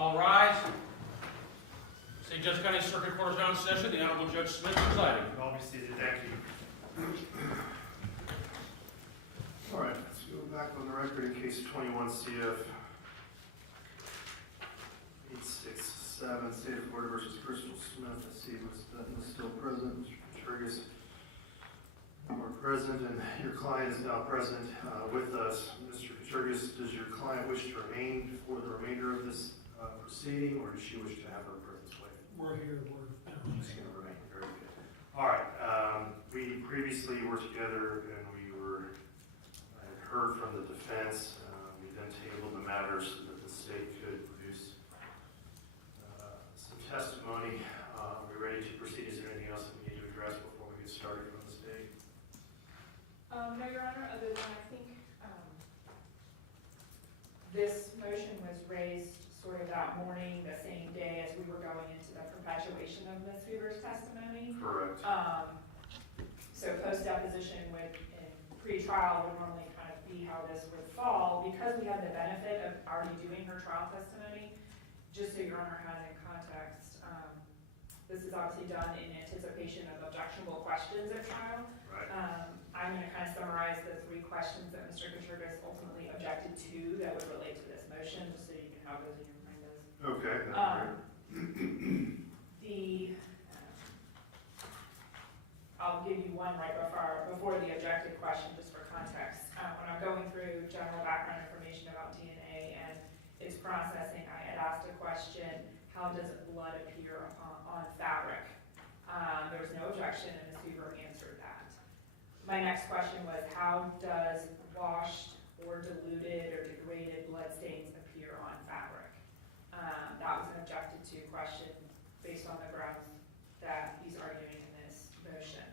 All rise. St. Judge County Circuit Court is now in session. The Honorable Judge Smith presiding. I'll be seated, thank you. All right, let's go back on the record in case 21 CF 867, State of Florida versus Crystal Smith. I see Ms. Benton is still present, Mr. Contreras are present, and your client is now present with us. Mr. Contreras, does your client wish to remain for the remainder of this proceeding, or does she wish to have her presence waived? We're here, She's going to remain. Very good. All right. We previously were together, and I had heard from the defense. We then tabled the matters so that the state could produce some testimony. Are we ready to proceed? Is there anything else that we need to address before we get started from the state? No, Your Honor, other than I think this motion was raised sort of that morning, the same day as we were going into the perpetuation of Ms. Hoover's testimony. Correct. So post-deposition would, in pre-trial, would normally kind of be how this would fall. Because we have the benefit of already doing her trial testimony, just so Your Honor has in context, this is obviously done in anticipation of objectionable questions at trial. Right. I'm going to kind of summarize the 3 questions that Mr. Contreras ultimately objected to that would relate to this motion, just so you can have those in your mind. Okay. That's I'll give you one right before the objective question, just for context. When I'm going through general background information about DNA and its processing, I had asked a question, how does blood appear on fabric? There was no objection, and Ms. Hoover answered that. My next question was, how does washed or diluted or degraded blood stains appear on fabric? That was an objected to question based on the grounds that he's arguing in this motion.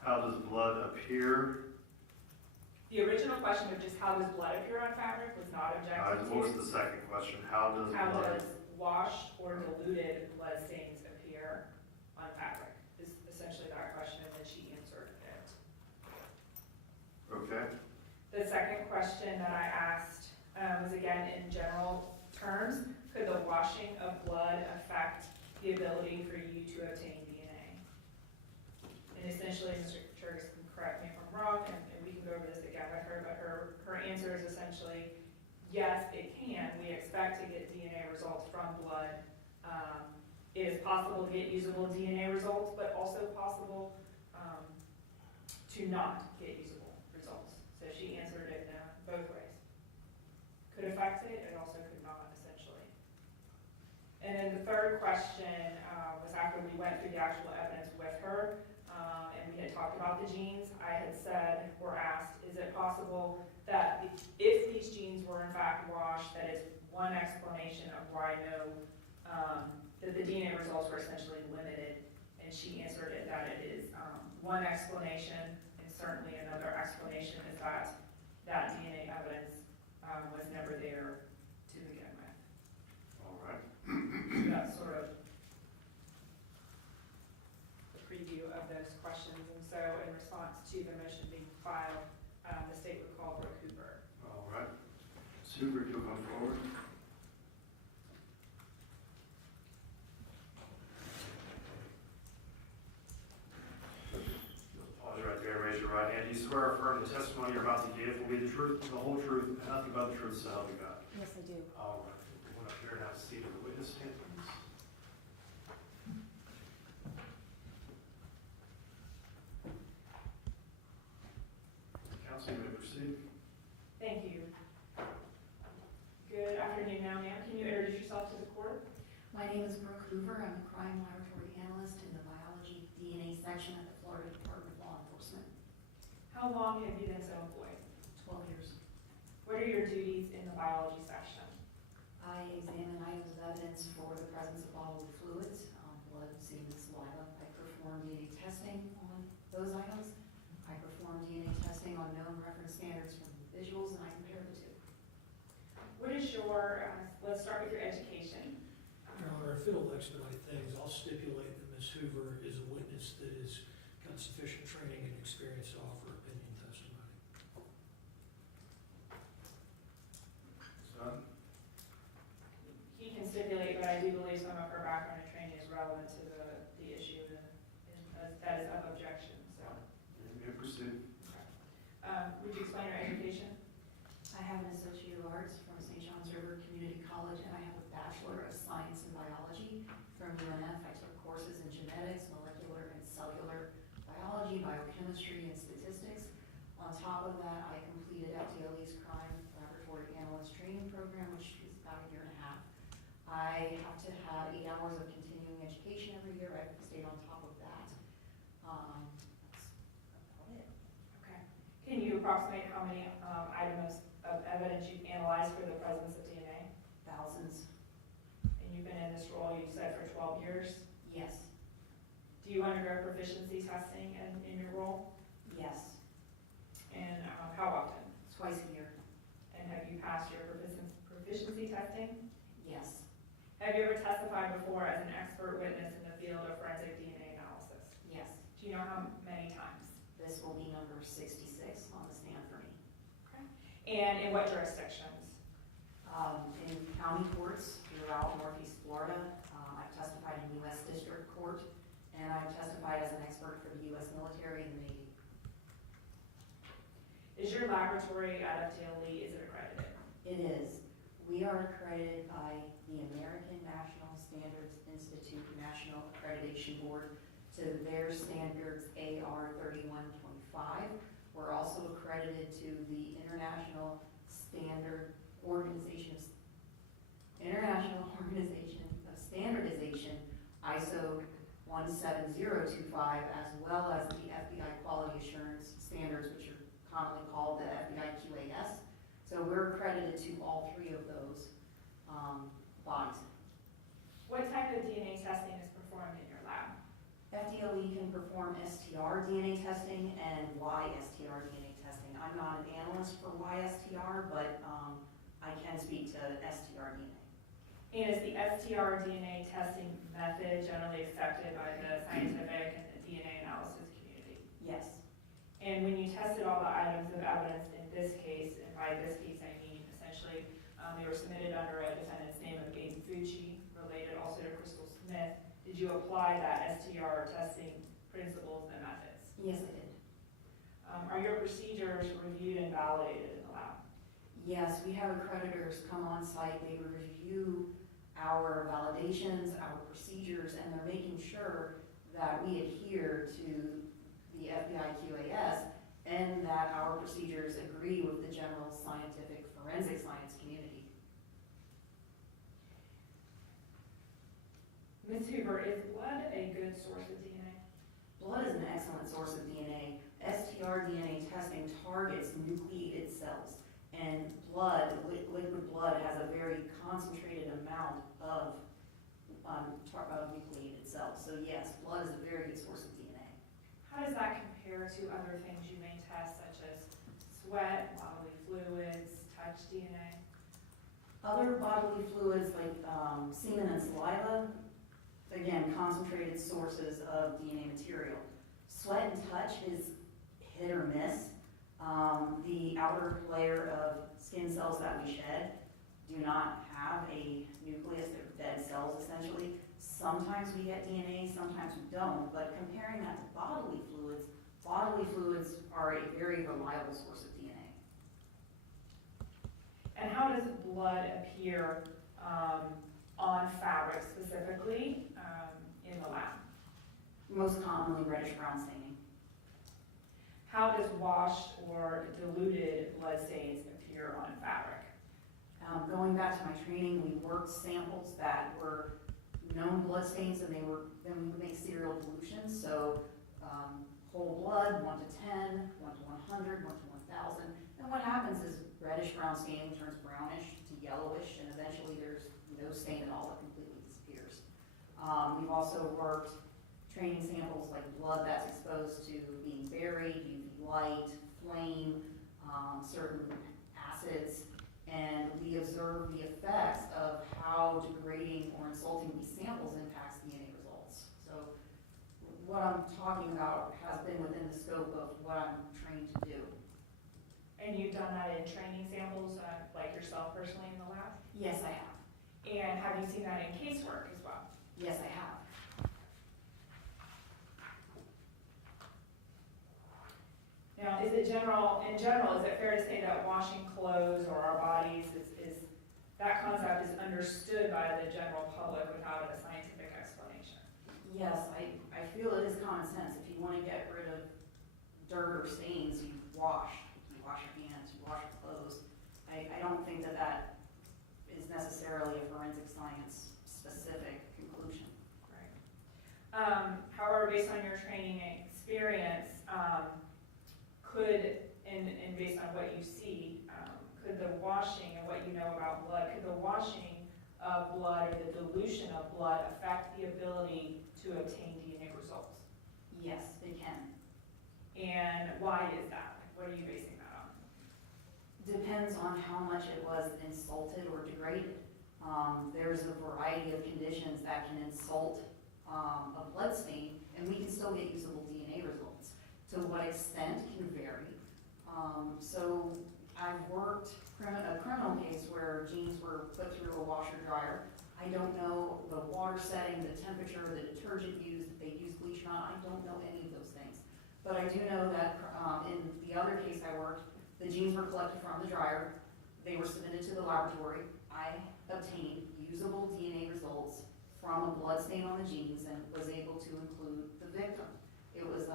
How does blood appear? The original question of just how does blood appear on fabric was not objected to. What was the second question? How does washed or diluted blood stains appear on fabric? Is essentially that question, and then she answered it. Okay. The second question that I asked was again in general terms. Could the washing of blood affect the ability for you to obtain DNA? And essentially, Mr. Contreras can correct me if I'm wrong, and we can go over this again with her, but her answer is essentially, yes, it can. We expect to get DNA results from blood. It is possible to get usable DNA results, but also possible to not get usable results. So she answered it both ways. Could affect it, it also could not, essentially. And then the third question was after we went through the actual evidence with her, and we had talked about the genes. I had said, or asked, is it possible that if these genes were in fact washed, that is one explanation of why I know that the DNA results were essentially limited, and she answered it that it is one explanation, and certainly another explanation is that that DNA evidence was never there to begin with. All right. So that's sort of the preview of those questions, and so in response to the motion being filed, the state would call Brooke Hoover. All right. Super, you'll come forward. Pause right there, raise your right hand. Do you swear or affirm the testimony you're about to give will be the truth, the whole truth, and nothing but the truth, so help you God? Yes, I do. All right. We're up here and have a seat of the witness stand, please. Counsel, you may proceed. Thank you. Good afternoon now, ma'am. Can you introduce yourself to the court? My name is Brooke Hoover. I'm a crime laboratory analyst in the biology DNA section at the Florida Department of Law Enforcement. How long have you been so employed? 12 years. What are your duties in the biology section? I examine items of evidence for the presence of bodily fluids, blood, semen, saliva. I perform DNA testing on those items. I perform DNA testing on known reference standards from visuals, and I compare the two. What is your, let's start with your education. Your Honor, if it'll expedite things, I'll stipulate that Ms. Hoover is a witness that has got sufficient training and experience to offer opinion testimony. Son? He can stipulate do believe some of her background and training is relevant to the issue, and that is of objection, so. You may proceed. Would you explain your education? I have an Associate of Arts from St. John's River Community College, and I have a Bachelor of Science in Biology from UNF. I took courses in genetics, molecular and cellular biology, biochemistry, and statistics. On top of that, I completed FDLE's Crime Laboratory Analyst Training Program, which is about a year and a half. I have to have 8 hours of continuing education every year. I've stayed on top of that. That's about it. Okay. Can you approximate how many items of evidence you've analyzed for the presence of DNA? Thousands. And you've been in this role, you said, for 12 years? Yes. Do you undergo proficiency testing in your role? Yes. And how often? Twice a year. And have you passed your proficiency testing? Yes. Have you ever testified before as an expert witness in the field of forensic DNA analysis? Yes. Do you know how many times? This will be number 66 on the stand for me. And in what jurisdictions? In county courts throughout Northeast Florida. I've testified in U.S. District Court, and I've testified as an expert for the U.S. military and the Navy. Is your laboratory at FDLE, is it accredited? It is. We are accredited by the American National Standards Institute National Accreditation Board to their standards AR 3125. We're also accredited to the International Organization of Standardization, ISO 17025, as well as the FBI Quality Assurance Standards, which are commonly called the FBI QAS. So we're accredited to all three of those bodies. What type of DNA testing is performed in your lab? FDLE can perform STR DNA testing and YSTR DNA testing. I'm not an analyst for YSTR, but I can speak to STR DNA. And is the STR DNA testing method generally accepted by the scientific and the DNA analysis community? Yes. And when you tested all the items of evidence in this case, and by this case I mean essentially they were submitted under a defendant's name of Aiden Fucci, related also to Crystal Smith, did you apply that STR testing principles and methods? Yes, I did. Are your procedures reviewed and validated in the lab? Yes, we have accreditors come on site. They review our validations, our procedures, and they're making sure that we adhere to the FBI QAS and that our procedures agree with the general scientific forensic science community. Ms. Hoover, is blood a good source of DNA? Blood is an excellent source of DNA. STR DNA testing targets nucleated cells, and blood, liquid blood, has a very concentrated amount of nucleated cells. So yes, blood is a very good source of DNA. How does that compare to other things you may test, such as sweat, bodily fluids, touch DNA? Other bodily fluids like semen and saliva, again, concentrated sources of DNA material. Sweat and touch is hit or miss. The outer layer of skin cells that we shed do not have a nucleus. They're dead cells, essentially. Sometimes we get DNA, sometimes we don't, but comparing that to bodily fluids are a very reliable source of DNA. And how does blood appear on fabric specifically in the lab? Most commonly reddish-brown staining. How does washed or diluted blood stains appear on fabric? Going back to my training, we worked samples that were known blood stains, and then we would make serial dilutions. So whole blood, 1 to 10, 1 to 100, 1 to 1,000. And what happens is reddish-brown staining turns brownish to yellowish, and eventually there's no stain at all. It completely disappears. We've also worked training samples like blood that's exposed to being buried, UV light, flame, certain acids, and we observe the effects of how degrading or insulting these samples impacts DNA results. So what I'm talking about has been within the scope of what I'm trained to do. And you've done that in training samples, like yourself personally in the lab? Yes, I have. And have you seen that in casework as well? Yes, I have. Now, in general, is it fair to say that washing clothes or our bodies is that concept is understood by the general public without a scientific explanation? Yes, I feel it is common sense. If you want to get rid of dirt or stains, you wash your hands, you wash your clothes. I don't think that is necessarily a forensic science specific conclusion. Right. However, based on your training and experience, and based on what you see, could the washing and what you know about blood, could the washing of blood or the dilution of blood affect the ability to obtain DNA results? Yes, it can. And why is that? What are you basing that on? Depends on how much it was insulted or degraded. There's a variety of conditions that can insult a blood stain, and we can still get usable DNA results. To what extent can vary. So I've worked a criminal case where jeans were put through a washer dryer. I don't know the water setting, the temperature, the detergent used, if they used bleach or not. I don't know any of those things. But I do know that in the other case I worked, the jeans were collected from the dryer. They were submitted to the laboratory. I obtained usable DNA results from a blood stain on the jeans and was able to include the victim. It was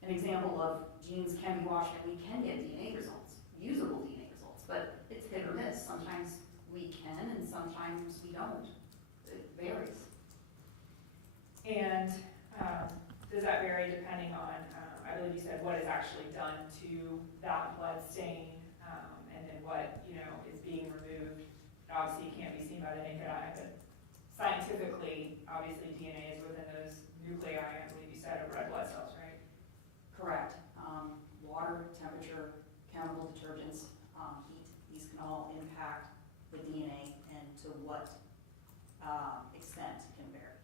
an example of jeans can be washed and we can get DNA results, usable DNA results, but it's hit or miss. Sometimes we can and sometimes we don't. It varies. And does that vary depending on, I believe you said, what is actually done to that blood stain, and then what, is being removed? Obviously, it can't be seen by the naked eye, but scientifically, obviously, DNA is within those nuclei, I believe you said, of red blood cells, right? Correct. Water, temperature, chemical detergents, heat, these can all impact the DNA and to what extent can vary.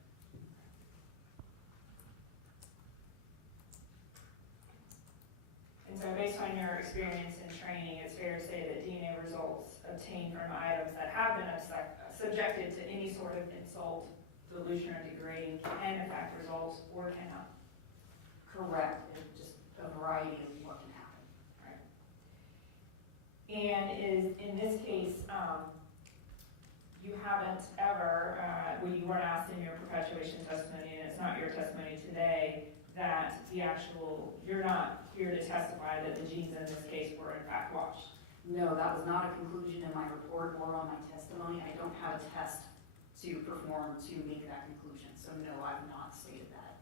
And so based on your experience and training, it's fair to say that DNA results obtained from items that have been subjected to any sort of insult, dilution, or degrading can affect results or cannot. Correct. It's just a variety of what can happen. Right. And in this case, you haven't ever, when you weren't asked in your perpetuation testimony, and it's not your testimony today, that you're not here to testify that the jeans in this case were in fact washed. No, that was not a conclusion in my report or on my testimony. I don't have a test to perform to make that conclusion. So no, I've not stated that.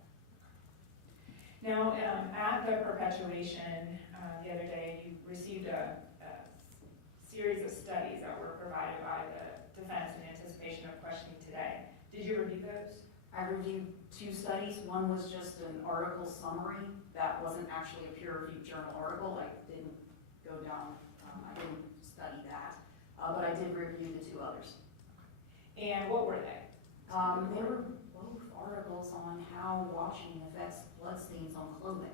Now, at the perpetuation the other day, you received a series of studies that were provided by the defense in anticipation of questioning today. Did you review those? I reviewed 2 studies. One was just an article summary that wasn't actually a peer-reviewed journal article. I didn't go down, I didn't study that, but I did review the 2 others. And what were they? They were both articles on how washing affects blood stains on clothing.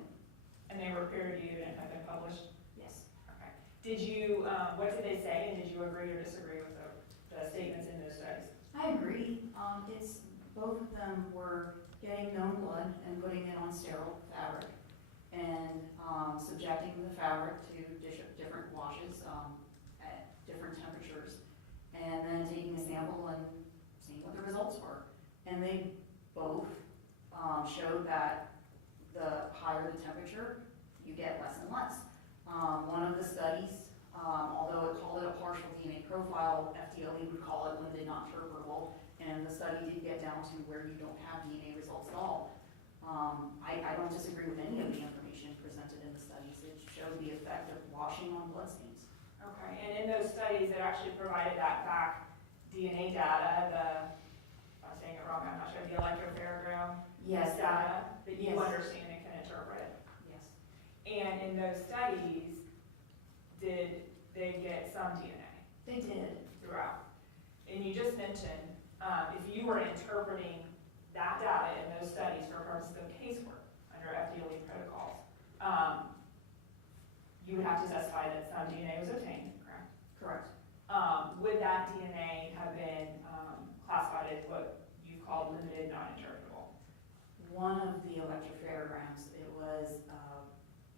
And they were peer-reviewed and have been published? Yes. Okay. Did you, what did they say, and did you agree or disagree with the statements in those studies? I agree. Both of them were getting known blood and putting it on sterile fabric and subjecting the fabric to different washes at different temperatures, and then taking a sample and seeing what the results were. And they both showed that the higher the temperature, you get less and less. One of the studies, although it called it a partial DNA profile, FDLE would call it limited non-interpretable, and the study did get down to where you don't have DNA results at all. I don't disagree with any of the information presented in the studies. It showed the effect of washing on blood stains. Okay, and in those studies, it actually provided that back DNA data, I'm saying it wrong, I'm not sure, the electropharogram Yes. data that you Yes. understand and can interpret. Yes. And in those studies, did they get some DNA They did. throughout? And you just mentioned, if you were interpreting that data in those studies for purposes of casework under FDLE protocols, you would have to testify that some DNA was obtained, correct? Correct. Would that DNA what you called limited, non-interpretable? One of the electropherograms, it was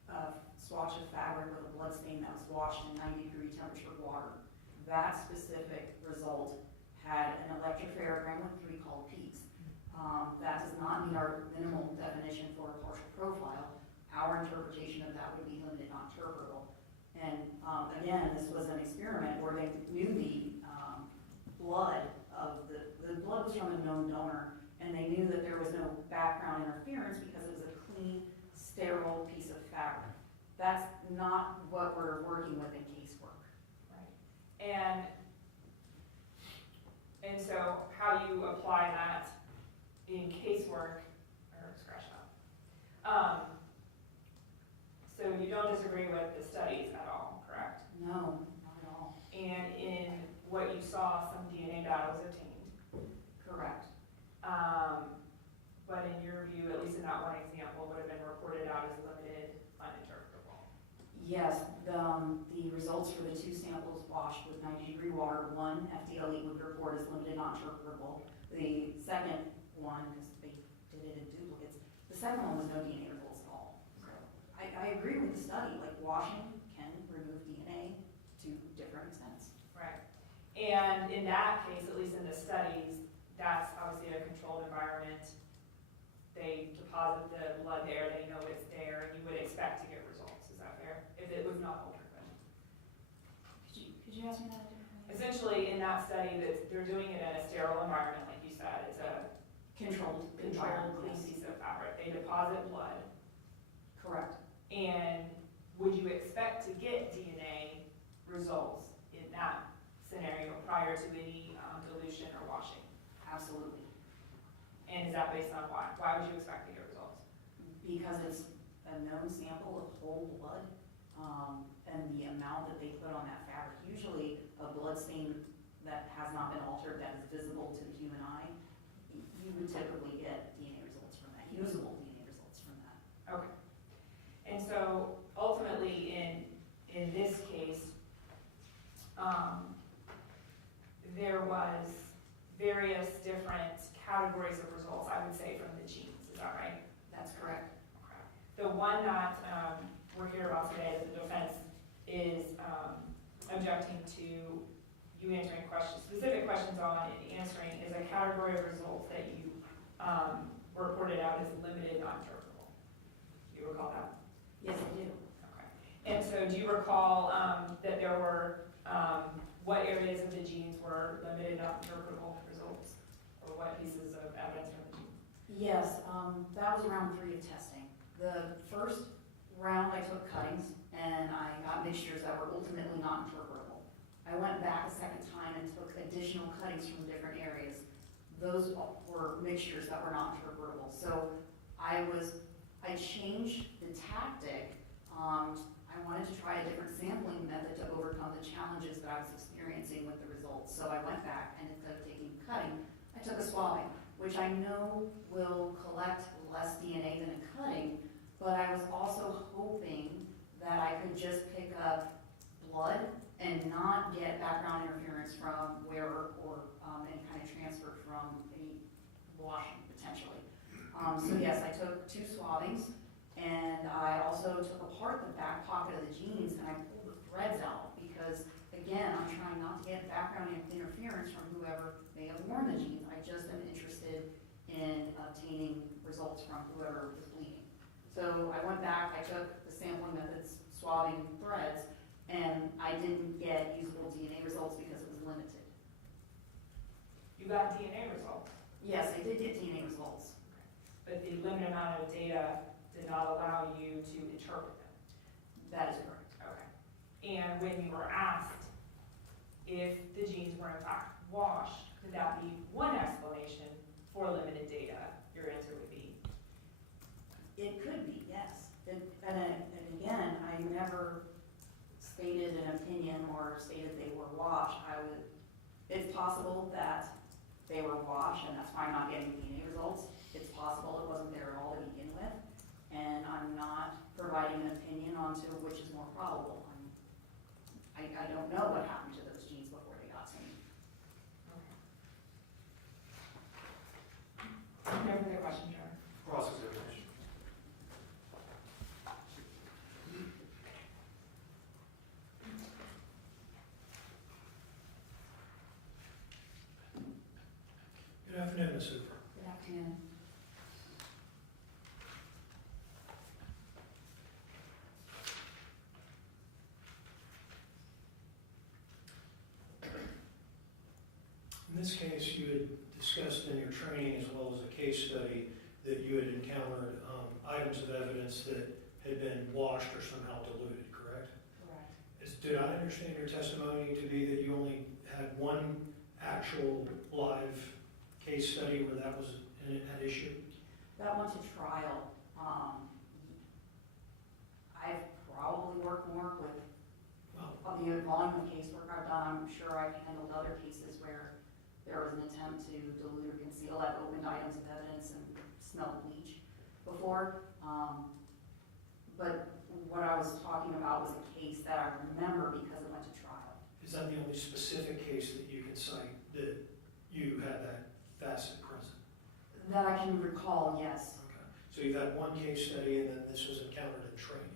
a swatch of fabric with a blood stain that was washed in 90-degree temperature water. That specific result had an electropherogram with 3 called peaks. That does not meet our minimal definition for a partial profile. Our interpretation of that would be limited, non-interpretable. And again, this was an experiment where they knew the blood of the blood was from a known donor, and they knew that there was no background interference because it was a clean, sterile piece of fabric. That's not what we're working with in casework. Right. And so how you apply that in casework, or scratch that. So you don't disagree with the studies at all, correct? No, not at all. And in what you saw, some DNA data was obtained. Correct. But in your view, at least in that one example, would have been reported out as limited, uninterpretable. Yes, the results for the 2 samples washed with 90-degree water, one FDLE would report as limited, non-interpretable. The second one, because they did it in duplicates, the second one was no DNA results at all. So I agree with the study, like washing can remove DNA to different extents. Right. And in that case, at least in the studies, that's obviously a controlled environment. They deposit the blood there, they know it's there, and you would expect to get results. Is that fair? If it was not altered. Could you ask me that a different way? Essentially, in that study, that they're doing it in a sterile environment, like you said. It's a Controlled clean environment, yes. piece of fabric. They deposit blood. Correct. And would you expect to get DNA results in that scenario prior to any dilution or washing? Absolutely. And is that based on why? Why would you expect to get results? Because it's a known sample of whole blood, and the amount that they put on that fabric. Usually a blood stain that has not been altered, that is visible to the human eye, you would typically get DNA results from that, usable DNA results from that. Okay. And so ultimately in this case, there was various different categories of results, I would say, from the genes. Is that right? That's correct. Okay. The one that we're here about today, that the defense is objecting to you answering questions, specific questions on and answering, is a category of results that you reported out as limited, non-interpretable. Do you recall that? Yes, I do. Okay. And so do you recall that there were, what areas of the genes were limited, non-interpretable results? Or what pieces of evidence from the genes? Yes, that was round 3 of testing. The first round I took cuttings and I got mixtures that were ultimately not interpretable. I went back a second time and took additional cuttings from different areas. Those were mixtures that were not interpretable. So I changed the tactic. I wanted to try a different sampling method to overcome the challenges that I was experiencing with the results. So I went back and instead of taking cutting, I took a swabbing, which I know will collect less DNA than a cutting, but I was also hoping that I could just pick up blood and not get background interference from wearer or any kind of transfer from any washing potentially. So yes, I took 2 swabbings, and I also took apart the back pocket of the jeans and I pulled the threads out because, again, I'm trying not to get background interference from whoever may have worn the jeans. I just am interested in obtaining results from whoever was bleeding. So I went back, I took the sampling methods, swabbing threads, and I didn't get usable DNA results because it was limited. You got DNA results, Yes, I did get DNA results. but the limited amount of data did not allow you to interpret them. That is correct. Okay. And when you were asked if the genes were in fact washed, could that be one explanation for limited data? Your answer would be? It could be, yes. And again, I never stated an opinion or stated they were washed. It's possible that they were washed and that's why I'm not getting DNA results. It's possible it wasn't there at all to begin with. And I'm not providing an opinion onto which is more probable. I don't know what happened to those genes before they got to me. afternoon, Ms. Hoover. Good afternoon. In this case, you had discussed in your training as well as a case study that you had encountered items of evidence that had been washed or somehow diluted, correct? Correct. Did I understand your testimony to be that you only had one actual live case study where that was an issue? That went to trial. I've probably worked more with Well, the volume of casework I've done. I'm sure I've handled other cases where there was an attempt to dilute or conceal. I've opened items of evidence and smelled bleach before. But what I was talking about was a case that I remember because it went to trial. is that the only specific case that you can cite that you had that facet present? That I can recall, yes. Okay. So you've had one case study and then this was encountered in training?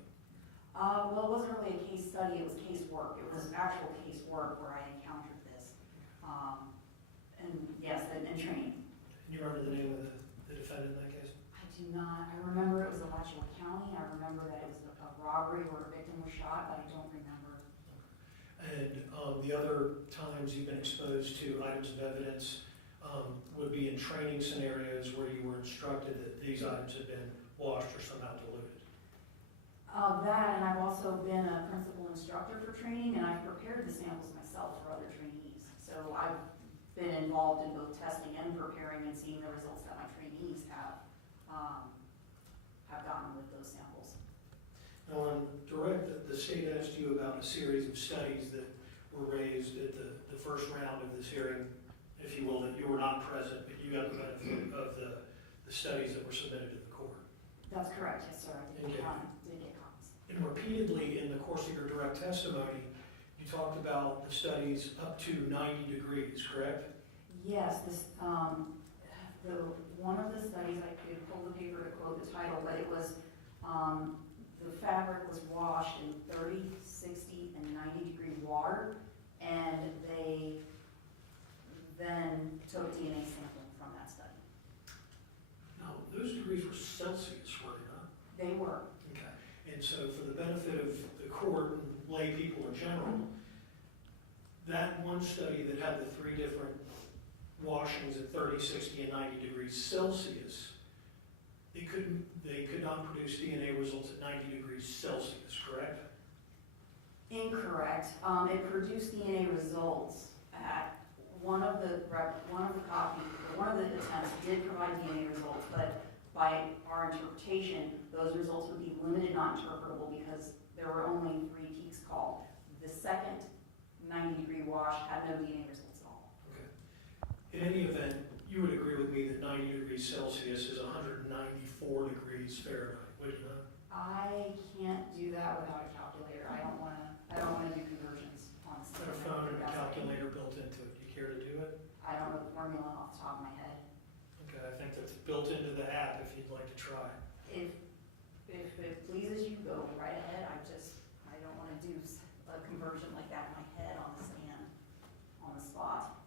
Well, it wasn't really a case study, it was case work. It was actual case work where I encountered this. And yes, in training. And you remember the name of the defendant in that case? I do not. I remember it was Alachua County. I remember that it was a robbery where a victim was shot, but I don't remember. And the other times you've been exposed to items of evidence would be in training scenarios where you were instructed that these items had been washed or somehow diluted. That, and I've also been a principal instructor for training, and I've prepared the samples myself for other trainees. So I've been involved in both testing and preparing and seeing the results that my trainees have gotten with those samples. Now, on direct, the state asked you about a series of studies that were raised at the first round of this hearing, if you will, that you were not present, but you got the benefit of the studies that were submitted to the court. That's correct, yes, sir. I did Okay. get copies. And repeatedly in the course of your direct testimony, you talked about the studies up to 90 degrees, correct? Yes, this, one of the studies, I could pull the paper to quote the title, but it was, the fabric was washed in 30, 60, and 90 degree water, and they then took DNA sampling from that study. Now, those degrees were Celsius, were they not? They were. Okay. And so for the benefit of the court and lay people in general, that one study that had the three different washings at 30, 60, and 90 degrees Celsius, they could not produce DNA results at 90 degrees Celsius, correct? Incorrect. It produced DNA results at one of the attempts did provide DNA results, but by our interpretation, those results would be limited, not interpretable, because there were only 3 peaks called. The second 90-degree wash had no DNA results at all. Okay. In any event, you would agree with me that 90 degrees Celsius is 194 degrees Fahrenheit, would you not? I can't do that without a calculator. I don't want to do conversions, honestly. Got a phone and a calculator built into it. Do you care to do it? I don't know the formula off the top of my head. Okay, I think that's built into the app if you'd like to try. If it pleases you, go right ahead. I don't want to do a conversion like that in my head on the stand, on the spot.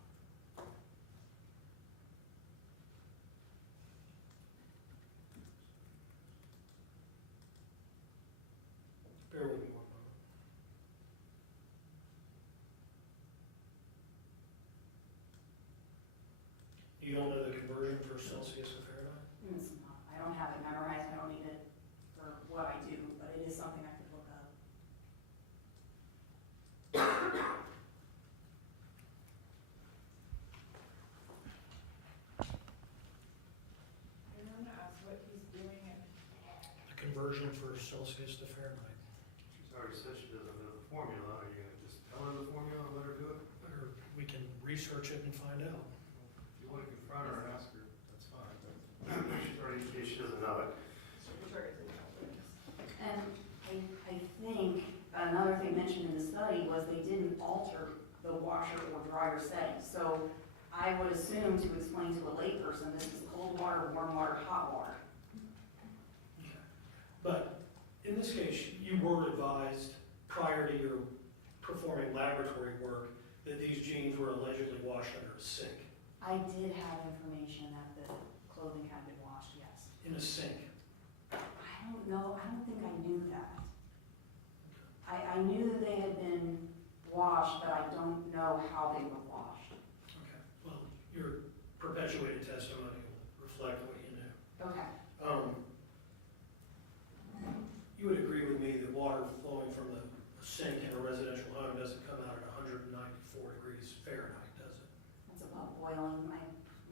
Bear with me one moment. You don't know the conversion for Celsius and Fahrenheit? It's not, I don't have it memorized. I don't need it for what I do, but it is something I could look up. I want to ask what he's doing and The conversion for Celsius to Fahrenheit. She's already said she doesn't know the formula. Are you gonna just tell her the formula and let her do it? Or we can research it and find out. If you wanna confront her and ask her, that's fine, but she's already, in case she doesn't know it. And I think another thing mentioned in the study was they didn't alter the washer or dryer setting. So I would assume to explain to a layperson, this is cold water, warm water, hot water. Okay. But in this case, you were advised prior to your performing laboratory work that these jeans were allegedly washed under a sink. I I did have information that the clothing had been washed, yes. in a sink? I don't know, I don't think I knew that. I knew that they had been washed, but I don't know how they were washed. Okay, well, your perpetuated testimony will reflect what you knew. Okay. You would agree with me that water flowing from the sink in a residential home doesn't come out at 194 degrees Fahrenheit, does it? It's above boiling. I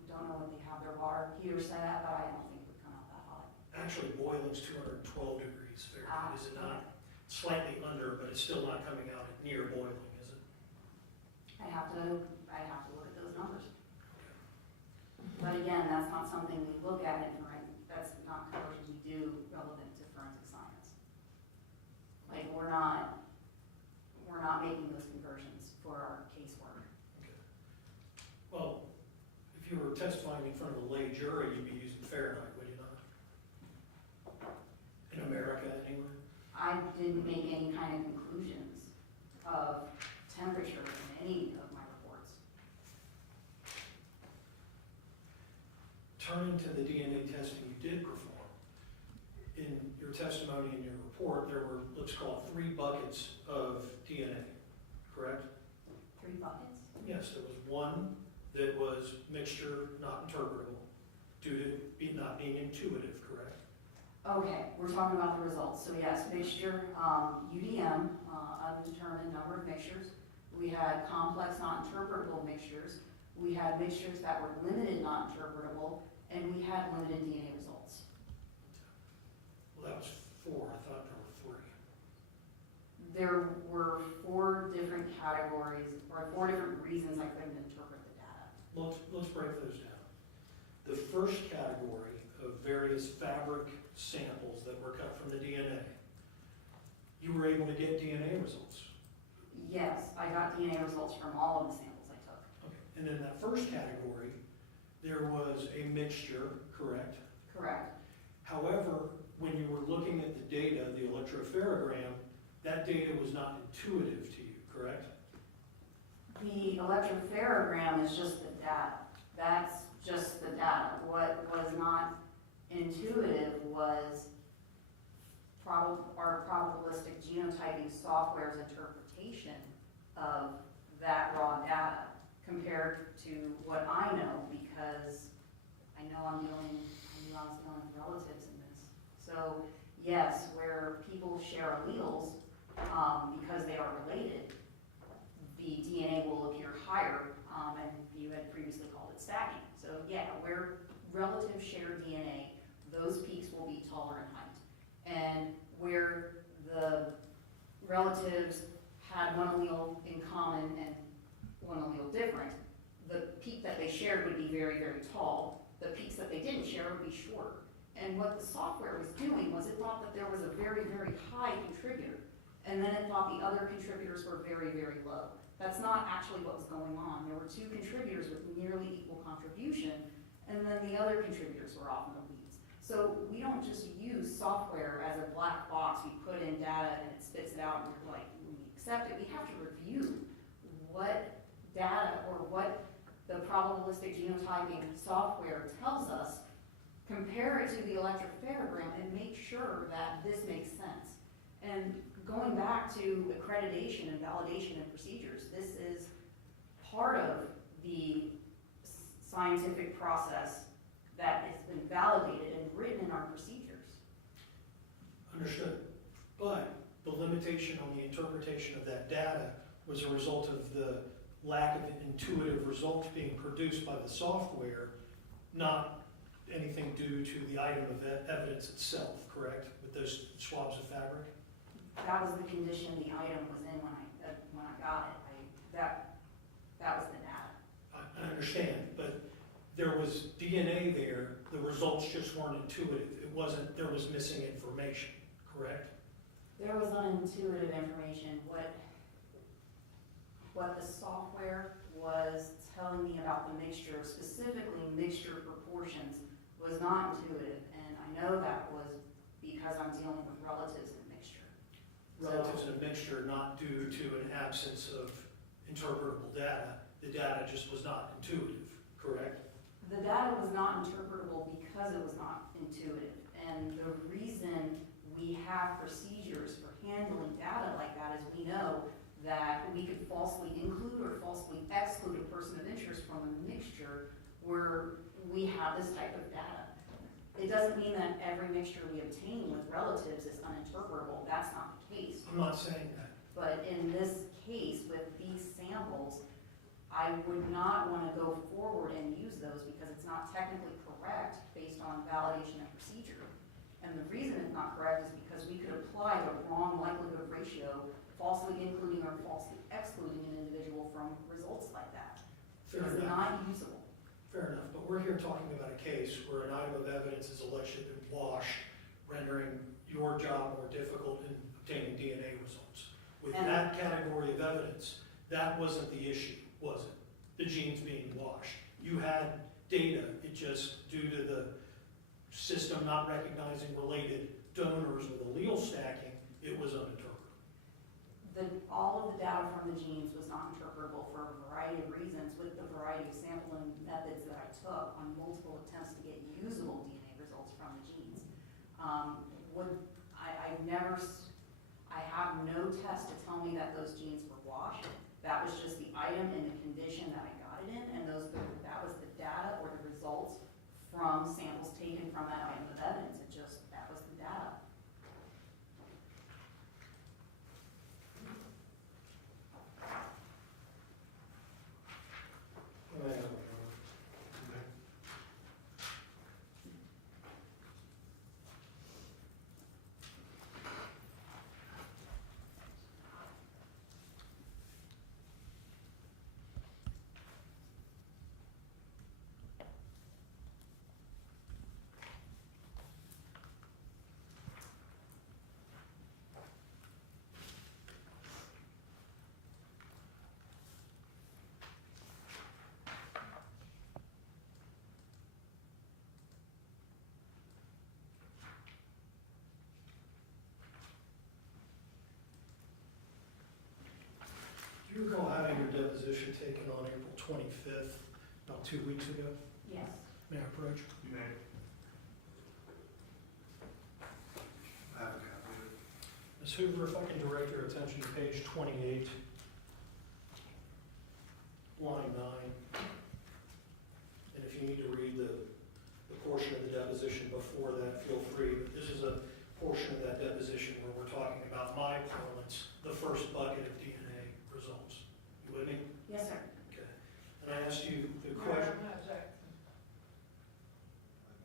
don't know what they have their water heater set at, but I don't think it would come out that hot. Actually, boiling's 212 degrees Fahrenheit, is it not? Slightly under, but it's still not coming out at near boiling, is it? I'd have to look at those numbers. But again, that's not something we look at in forensic, that's not conversions we do relevant to forensic science. Like, we're not making those conversions for our casework. Okay. Well, if you were testifying in front of a lay jury, you'd be using Fahrenheit, would you not? In America, anyway? I didn't make any kind of conclusions of temperature in any of my reports. Turning to the DNA testing you did perform, in your testimony in your report, there were, let's call it 3 buckets of DNA, correct? 3 buckets? Yes, there was one that was mixture not interpretable due to not being intuitive, correct? Okay, we're talking about the results. So yes, mixture, UDM, undetermined number of mixtures. We had complex not interpretable mixtures. We had mixtures that were limited not interpretable, and we had limited DNA results. Well, that was 4. I thought there were 3. There were 4 different categories, or 4 different reasons I couldn't interpret the data. Let's break those down. The first category of various fabric samples that were cut from the DNA, you were able to get DNA results. Yes, I got DNA results from all of the samples I took. Okay. And in that first category, there was a mixture, correct? Correct. However, when you were looking at the data, the electropherogram, that data was not intuitive to you, correct? The electropherogram is just the data. That's just the data. What was not intuitive was our probabilistic genotyping software's interpretation of that raw data compared to what I know, because I know I was dealing with relatives in this. So yes, where people share alleles, because they are related, the DNA will appear higher, and you had previously called it stacking. So yeah, where relatives share DNA, those peaks will be taller in height. And where the relatives had one allele in common and one allele different, the peak that they shared would be very, very tall. The peaks that they didn't share would be shorter. And what the software was doing was it thought that there was a very, very high contributor, and then it thought the other contributors were very, very low. That's not actually what was going on. There were 2 contributors with nearly equal contribution, and then the other contributors were off in the weeds. So we don't just use software as a black box. We put in data and it spits it out and we're like, we accept it. We have to review what data or what the probabilistic genotyping software tells us, compare it to the electropherogram, and make sure that this makes sense. And going back to accreditation and validation and procedures, this is part of the scientific process that has been validated and written in our procedures. Understood. But the limitation on the interpretation of that data was a result of the lack of intuitive results being produced by the software, not anything due to the item of evidence itself, correct? With those swabs of fabric? That was the condition the item was in when I got it. That was the data. I understand, but there was DNA there, the results just weren't intuitive. It wasn't, there was missing information, correct? There was unintuitive information. What the software was telling me about the mixture, specifically mixture proportions, was not intuitive. And I know that was because I'm dealing with relatives in mixture. Relatives in a mixture, not due to an absence of interpretable data. The data just was not intuitive, correct? not interpretable because it was not intuitive. And the reason we have procedures for handling data like that is we know that we could falsely include or falsely exclude a person of interest from a mixture where we have this type of data. It doesn't mean that every mixture we obtain with relatives is uninterpretable. That's not the case. I'm not saying that. But in this case, with these samples, I would not want to go forward and use those because it's not technically correct based on validation and procedure. And the reason it's not correct is because we could apply the wrong likelihood ratio, falsely including or falsely excluding an individual from results like that. Fair It's enough. not usable. Fair enough, but we're here talking about a case where an item of evidence is alleged to have been washed, rendering your job more difficult in obtaining DNA results. With And- that category of evidence, that wasn't the issue, was it? The genes being washed. You had data, it just, due to the system not recognizing related donors with allele stacking, it was uninterpretable. All of the data from the genes was not interpretable for a variety of reasons with the variety of sampling methods that I took on multiple attempts to get usable DNA results from the genes. I have no test to tell me that those genes were washed. That was just the item and the condition that I got it in, and that was the data or the results from samples taken from that item of evidence. That was the data. Do you recall having your deposition taken on April 25th, about 2 weeks ago? Yes. May I approach? You may. I have a copy of it. Ms. Hoover, if I can direct your attention to page 28, line 9. And if you need to read the portion of the deposition before that, feel free. But this is a portion of that deposition where we're talking about my parlance, the first bucket of DNA results. You with me? Yes, sir. Okay. And I asked you the question. I haven't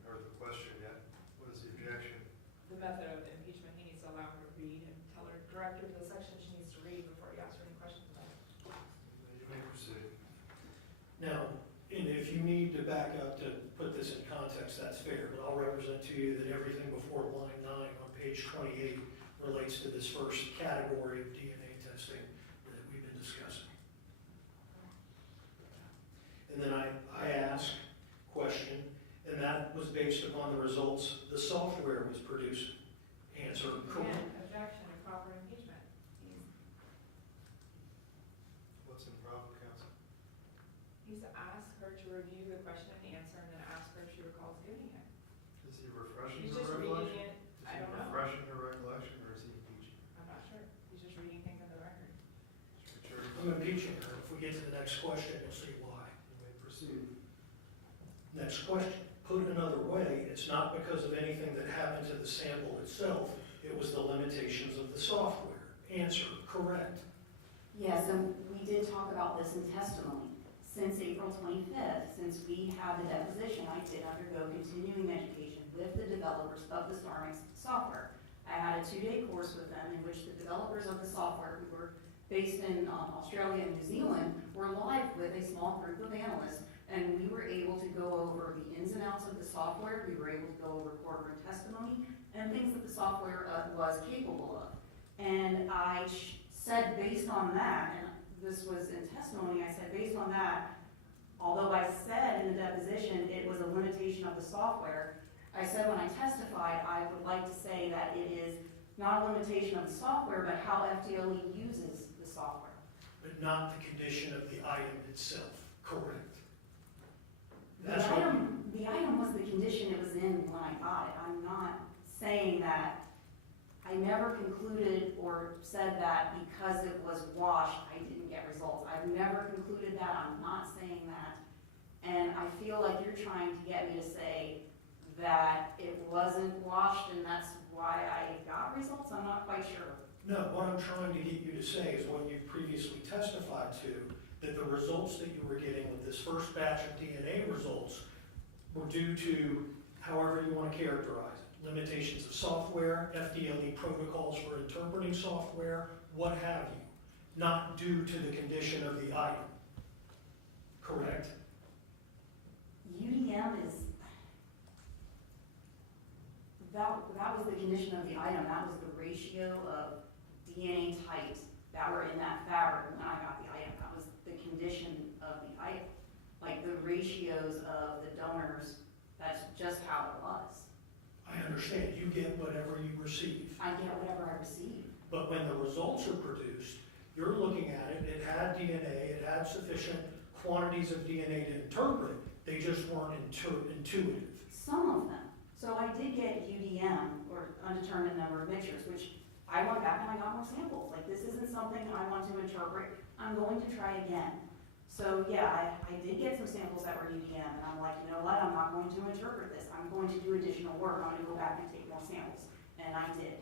heard the question yet. What is the objection? The method of impeachment, he needs to allow her to read and tell her, direct her to the section she needs to read before he asks her any questions about it. You may proceed. Now, and if you need to back up to put this in context, that's fair, but I'll represent to you that everything before line 9 on page 28 relates to this first category of DNA testing that we've been discussing. And then I asked, question, and that was based upon the results the software was producing. Answer, correct. Again, objection, improper impeachment. What's improper, counsel? He's asked her to review the question and answer, and then ask her if she recalls giving it. Is he refreshing He's her just reading recollection? it, I don't know, Is he refreshing her recollection, or is he impeaching? I'm not sure, he's just reading things in the record. Mr. Chair, I'm impeaching her. If we get to the next question, you'll see why. you may proceed. Next question. Put another way, it's not because of anything that happened to the sample itself, it was the limitations of the software. Answer, correct. Yes, and we did talk about this in testimony. Since April 25th, since we had the deposition, I did undergo continuing education with the developers of the StarMix software. I had a 2-day course with them in which the developers of the software, who were based in Australia and New Zealand, were live with a small group of analysts, and we were able to go over the ins and outs of the software. We were able to go over courtroom testimony and things that the software was capable of. And I said based on that, and this was in testimony, I said based on that, although I said in the deposition it was a limitation of the software, I said when I testified I would like to say that it is not a limitation of the software, but how FDLE uses the software. But not the condition of the item itself, correct. The That's what item in when I got it. I'm not saying that, I never concluded or said that because it was washed, I didn't get results. I've never concluded that, I'm not saying that. And I feel like you're trying to get me to say that it wasn't washed and that's why I got results, I'm not quite sure. No, what I'm trying to get you to say is what you previously testified to, that the results that you were getting with this first batch of DNA results were due to, however you want to characterize it, limitations of software, FDLE protocols for interpreting software, what have you, not due to the condition of the item. Correct? UDM is, that was the condition of the item, that was the ratio of DNA types that were in that fabric when I got the item. That was the condition of the item. Like the ratios of the donors, that's just how it was. I understand, you get whatever you receive. I get whatever I receive. But when the results are produced, you're looking at it, it had DNA, it had sufficient quantities of DNA to interpret, they just weren't intuitive. Some of them. So I did get UDM, or undetermined number of mixtures, which I went back and I got more samples. Like, this isn't something I want to interpret, I'm going to try again. So yeah, I did get some samples that were UDM, and I'm like, you know what, I'm not going to interpret this. I'm going to do additional work, I'm going to go back and take more samples. And I did.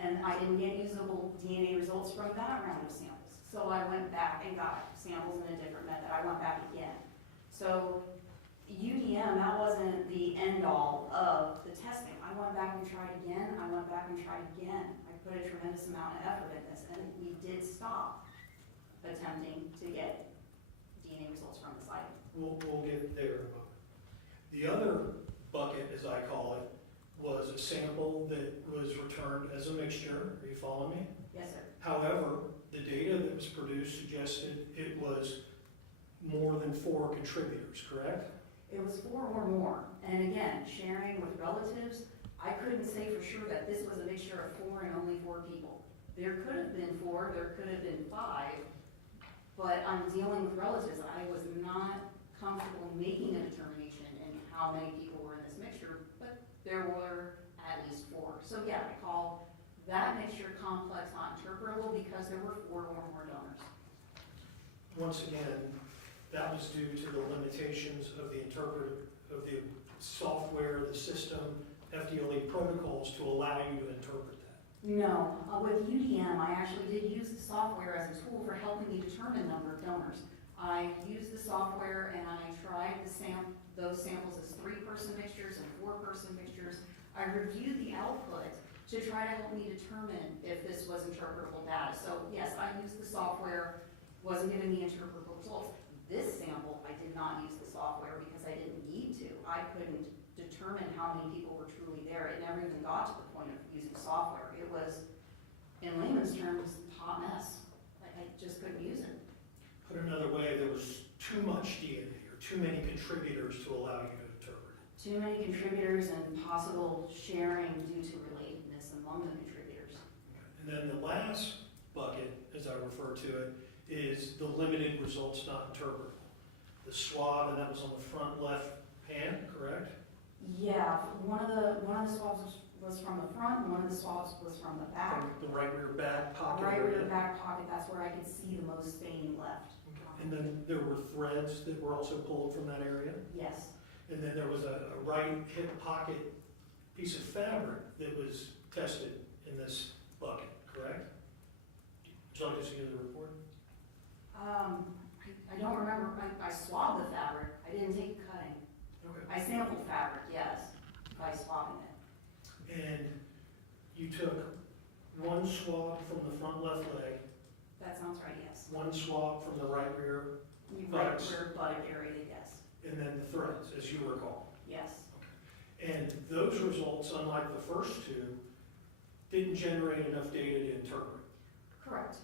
And I didn't get usable DNA results from that round of samples. So I went back and got samples in a different method. I went back again. So UDM, that wasn't the end all of the testing. I went back and tried again, I went back and tried again. I put a tremendous amount of effort in this, and we did stop attempting to get DNA results from this item. We'll get there in a moment. The other bucket, as I call it, was a sample that was returned as a mixture. Are you following me? Yes, sir. However, the data that was produced suggested it was more than 4 contributors, correct? It was 4 or more. And again, sharing with relatives, I couldn't say for sure that this was a mixture of 4 and only 4 people. There could have been 4, there could have been 5, but I'm dealing with relatives. I was not comfortable making a determination in how many people were in this mixture, but there were at least 4. So yeah, I call that mixture complex not interpretable because there were 4 or more donors. Once again, that was due to the limitations of the software, the system, FDLE protocols to allow you to interpret that. No, with UDM, I actually did use the software as a tool for helping me determine number of donors. I used the software and I tried those samples as 3-person mixtures and 4-person mixtures. I reviewed the output to try to help me determine if this was interpretable data. So yes, I used the software, wasn't giving me interpretable results. This sample, I did not use the software because I didn't need to. I couldn't determine how many people were truly there. It never even got to the point of using software. It was, in layman's terms, a hot mess. I just couldn't use it. Put another way, there was too much DNA or too many contributors to allow you to interpret it. Too many contributors and possible sharing due to relatedness among the contributors. And then the last bucket, as I refer to it, is the limited results not interpretable. The swab, and that was on the front left hand, correct? Yeah, one of the swabs was from the front, one of the swabs was from the back. From the right rear back pocket Right area. rear back pocket, that's where I could see the most staining left. And then there were threads that were also pulled from that area. Yes, And then there was a right hip pocket piece of fabric that was tested in this bucket, correct? Would you like to see the report? I don't remember, I swabbed the fabric, I didn't take cutting. Okay. I sampled fabric, yes, by swabbing it. And you took one swab from the front left leg, That sounds right, yes. one swab from the right rear, Right Buttocks. rear buttock area, yes, and then the threads, as you recall. yes. And those results, unlike the first 2, didn't generate enough data to interpret. Correct.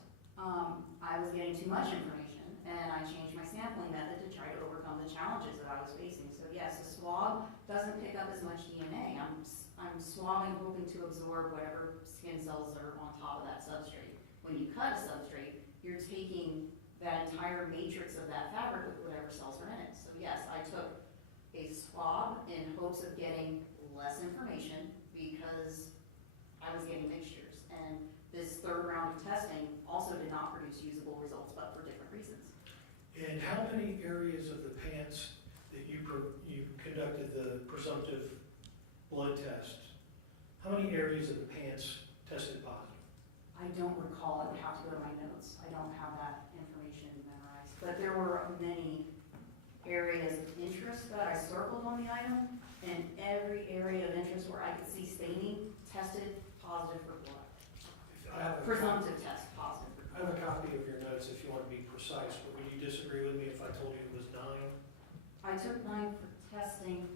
I was getting too much information, and I changed my sampling method to try to overcome the challenges that I was facing. So yes, a swab doesn't pick up as much DNA. I'm swabbing, hoping to absorb whatever skin cells are on top of that substrate. When you cut a substrate, you're taking that entire matrix of that fabric with whatever cells are in it. So yes, I took a swab in hopes of getting And how many areas of the pants that you conducted the presumptive blood test, how many areas of the pants tested positive? I don't recall, I would have to go to my notes, I don't have that information memorized. But there were many areas of interest that I circled on the item, and every area of interest where I could see staining tested positive for blood. I have a Presumptive test positive for I have a copy of your notes if you want to be precise, but would you disagree with me if I told you it was 9? I took 9 for testing.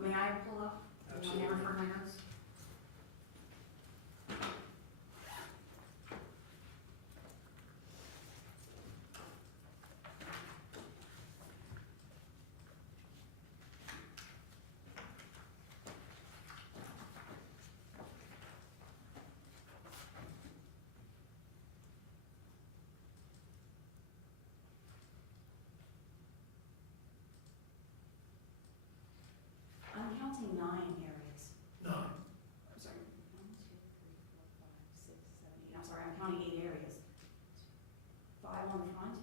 May I pull up the Absolutely. number for my notes? I'm counting 9 areas. 9. I'm sorry. 1, 2, 3, 4, 5, 6, 7, 8. I'm sorry, I'm counting 8 areas. 5 on the front,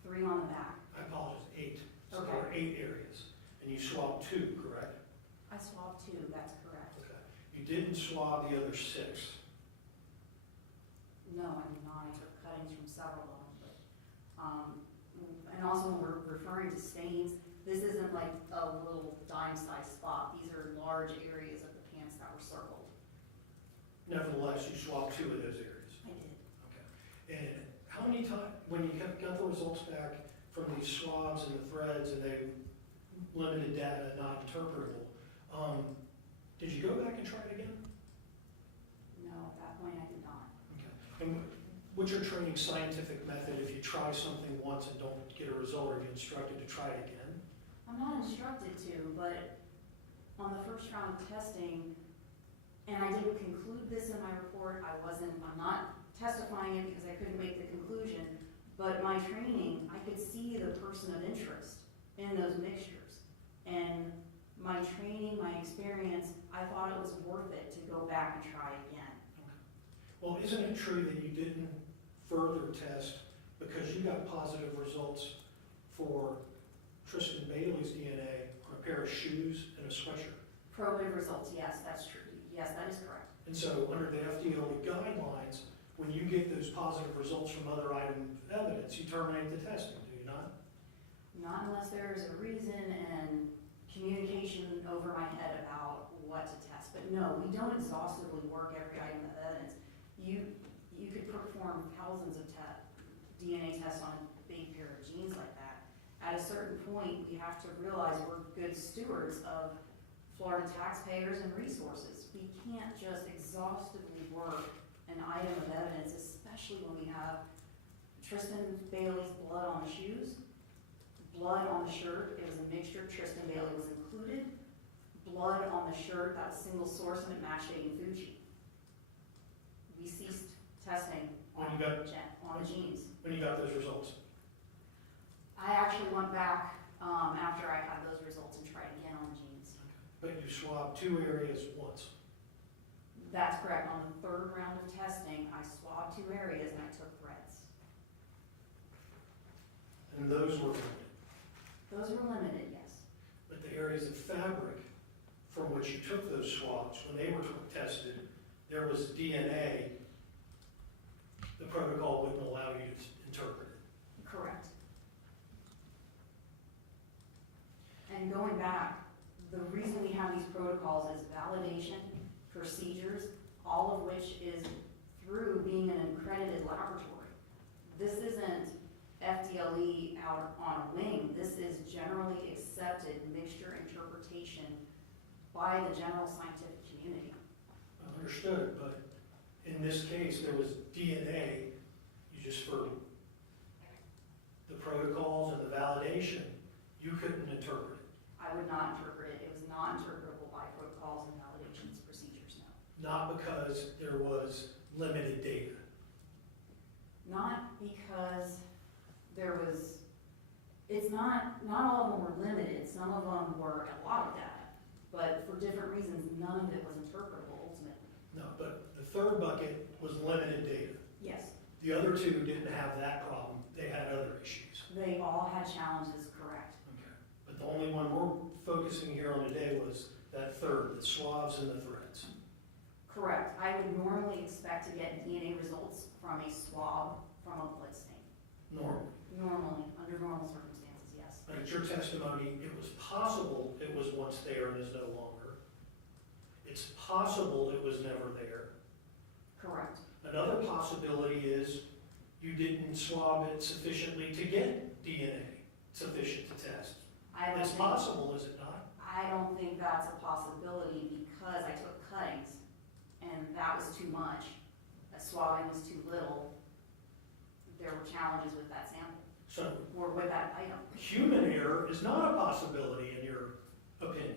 3 on the back. I apologize, 8. So Okay. there are 8 areas. And you swabbed 2, correct? I swabbed 2, that's correct. Okay. You didn't swab the other 6. No, I did not. I took cuttings from several of them, but, and also when we're referring to stains, this isn't like a little dime-sized spot. These are large areas of the pants that were circled. Nevertheless, you swabbed 2 of those areas. I did. Okay. And how many times, when you got the results back from these swabs and the threads and they limited data, not interpretable, did you go back and try it again? No, at that point I did not. Okay. And what's your training scientific method if you try something once and don't get a result? Are you instructed to try it again? I'm not instructed to, but on the first round of testing, and I didn't conclude this in my report, I'm not testifying it because I couldn't make the conclusion, but my training, I could see the person of interest in those mixtures. And my training, my experience, I thought it was worth it to go back and try again. Well, isn't it true that you didn't further test because you got positive results for Tristan Bailey's DNA on a pair of shoes and a sweatshirt? Probative results, yes, that's true. Yes, that is correct. And so under the FDLE guidelines, when you get those positive results from other item of evidence, you terminate the testing, do you not? Not unless there is a reason and communication over my head about what to test. But no, we don't exhaustively work every item of evidence. You could perform thousands of DNA tests on a big pair of jeans like that. At a certain point, we have to realize we're good stewards of Florida taxpayers and resources. We can't just exhaustively work an item of evidence, especially when we have Tristan Bailey's blood on the shoes, blood on the shirt, it was a mixture, Tristan Bailey was included, blood on the shirt, that was single source and it matched Aiden Fucci. We ceased testing on the jeans. When you got those results? I actually went back after I had those results and tried again on the jeans. But you swabbed 2 areas once. That's correct. On the 3rd round of testing, I swabbed 2 areas and I took threads. And those were limited. Those were limited, yes. But the areas of fabric from which you took those swabs, when they were tested, there was DNA. The protocol wouldn't allow you to interpret it. Correct. And going back, the reason we have these protocols is validation, procedures, all of which is through being an accredited laboratory. This isn't FDLE out on a wing. This is generally accepted mixture interpretation by the general scientific community. Understood, but in this case, there was DNA. You just, for the protocols and the validation, you couldn't interpret it. I would not interpret it. It was not interpretable by protocols and validations procedures, no. Not because there was limited data. Not because there was, it's not all of them were limited, some of them were a lot of data, but for different reasons, none of it was interpretable ultimately. No, but the 3rd bucket was limited data. Yes, The other 2 didn't have that problem. They had other issues. They all had challenges, correct? Okay. But the only one we're focusing here on today was that third, the swabs and the threads. Correct. I would normally expect to get DNA results from a swab from a blood stain. Normally. Normally, under normal circumstances, yes. But at your testimony, it was possible it was once there and is no longer. It's possible it was never there. Correct. Another possibility is you didn't swab it sufficiently to get DNA sufficient to test. It's possible, is it not? I don't think that's a possibility because I took cuttings and that was too much. Swabbing was too little. There were challenges with that sample So or with that item. human error is not a possibility in your opinion.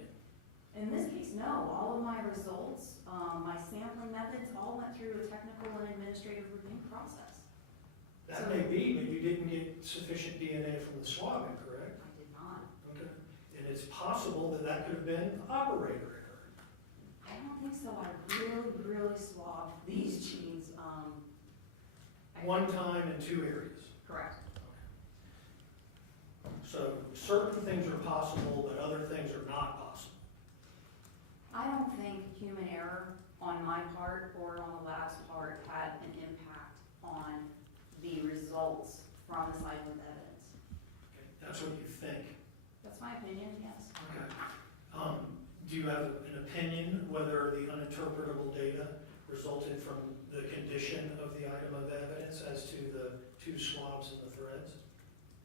In this case, no. All of my results, my sampling methods, all went through a technical and administrative review process. That may be, but you didn't get sufficient DNA from the swabbing, correct? I did not. Okay. And it's possible that that could have been operator error. I don't think so. I really swabbed these genes. One time in two areas. Correct. So certain things are possible, but other things are not possible. I don't think human error on my part or on the lab's part had an impact on the results from the cycle of evidence. Okay. That's what you think. That's my opinion, yes. Okay. Do you have an opinion whether the uninterpretable data resulted from the condition of the item of evidence as to the two swabs and the threads?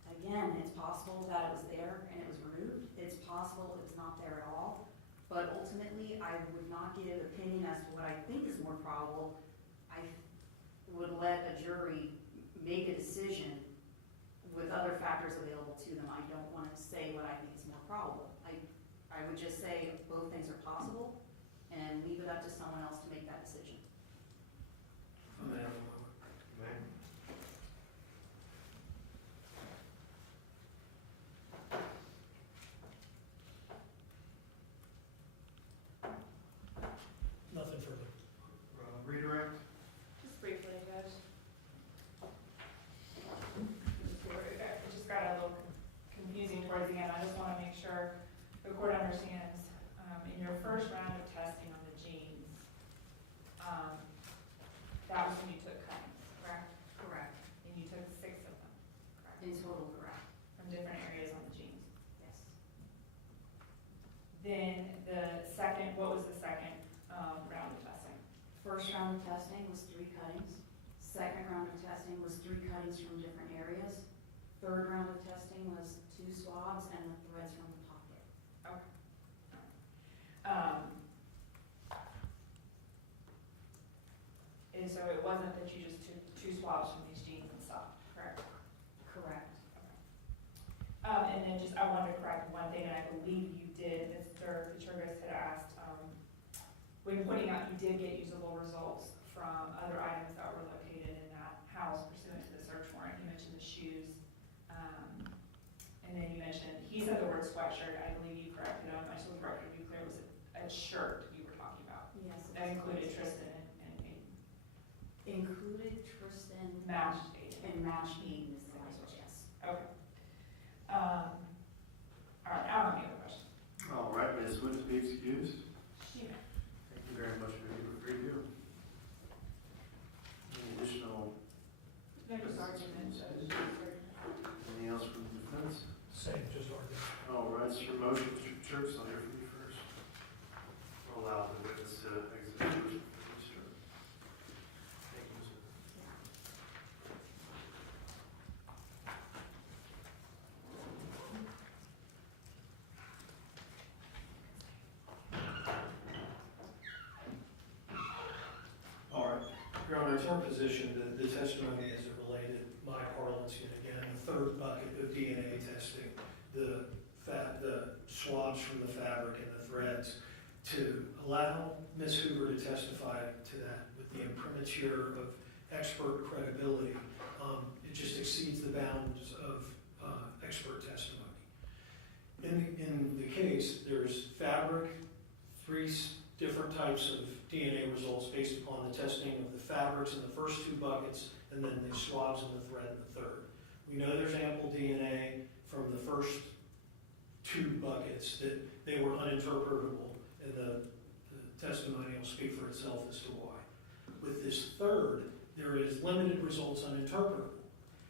Again, it's possible that it was there and it was removed. It's possible it's not there at all. But ultimately, I would not give opinion as to what I think is more probable. I would let a jury make a decision with other factors available to them. I don't want to say what I think is more probable. I would just say both things are possible and leave it up to someone else to make that decision. I may have a moment. Okay. Nothing further. Redirect? Just briefly, Judge. It just got a little confusing towards the end. I just want to make sure the court understands, in your first round of testing on the genes, that was when you took cuttings, correct? Correct. And you took 6 of them, correct? In total, correct. From different areas on the genes. Yes. Then the second, what was the second round of testing? First round of testing was 3 cuttings. Second round of testing was 3 cuttings from different areas. Third round of testing was 2 swabs and the threads from the pocket. And so it wasn't that you just took 2 swabs from these genes and stopped, correct? Correct. And then just, I wanted to correct one thing, and I believe you did, Mr. Kuchergis had asked, when pointing out you did get usable results from other items that were located in that house pursuant to the search warrant. You mentioned the shoes, and then you mentioned, he said the word sweatshirt, I believe you corrected him, I just want the record to be clear, was it a shirt you were talking about? Yes. That included Tristan and Included Tristan. matched Aiden. And matched Aiden is the language, yes. Okay. All right, I don't have any other questions. All right, Ms. Wood to be excused. Yeah. Thank you very much for your review. Any additional, No, just argument, anything else from the defense? Same, just argument. All right, it's your motion, Mr. Church, I'll hear from you first. We'll allow the witness to exit the room. Thank you, Ms. Wood. All right. Your Honor, it's our position that the testimony as it related, my parlance yet again, the third bucket of DNA testing, the swabs from the fabric and the threads, to allow Ms. Hoover to testify to that with the imprimatur of expert credibility, it just exceeds the bounds of expert testimony. In the case, there's fabric, 3 different types of DNA results based upon the testing of the fabrics in the first 2 buckets, and then the swabs in the thread in the third. We know there's ample DNA from the first 2 buckets, that they were uninterpretable, and the testimony will speak for itself as to why. With this third, there is limited results uninterpretable.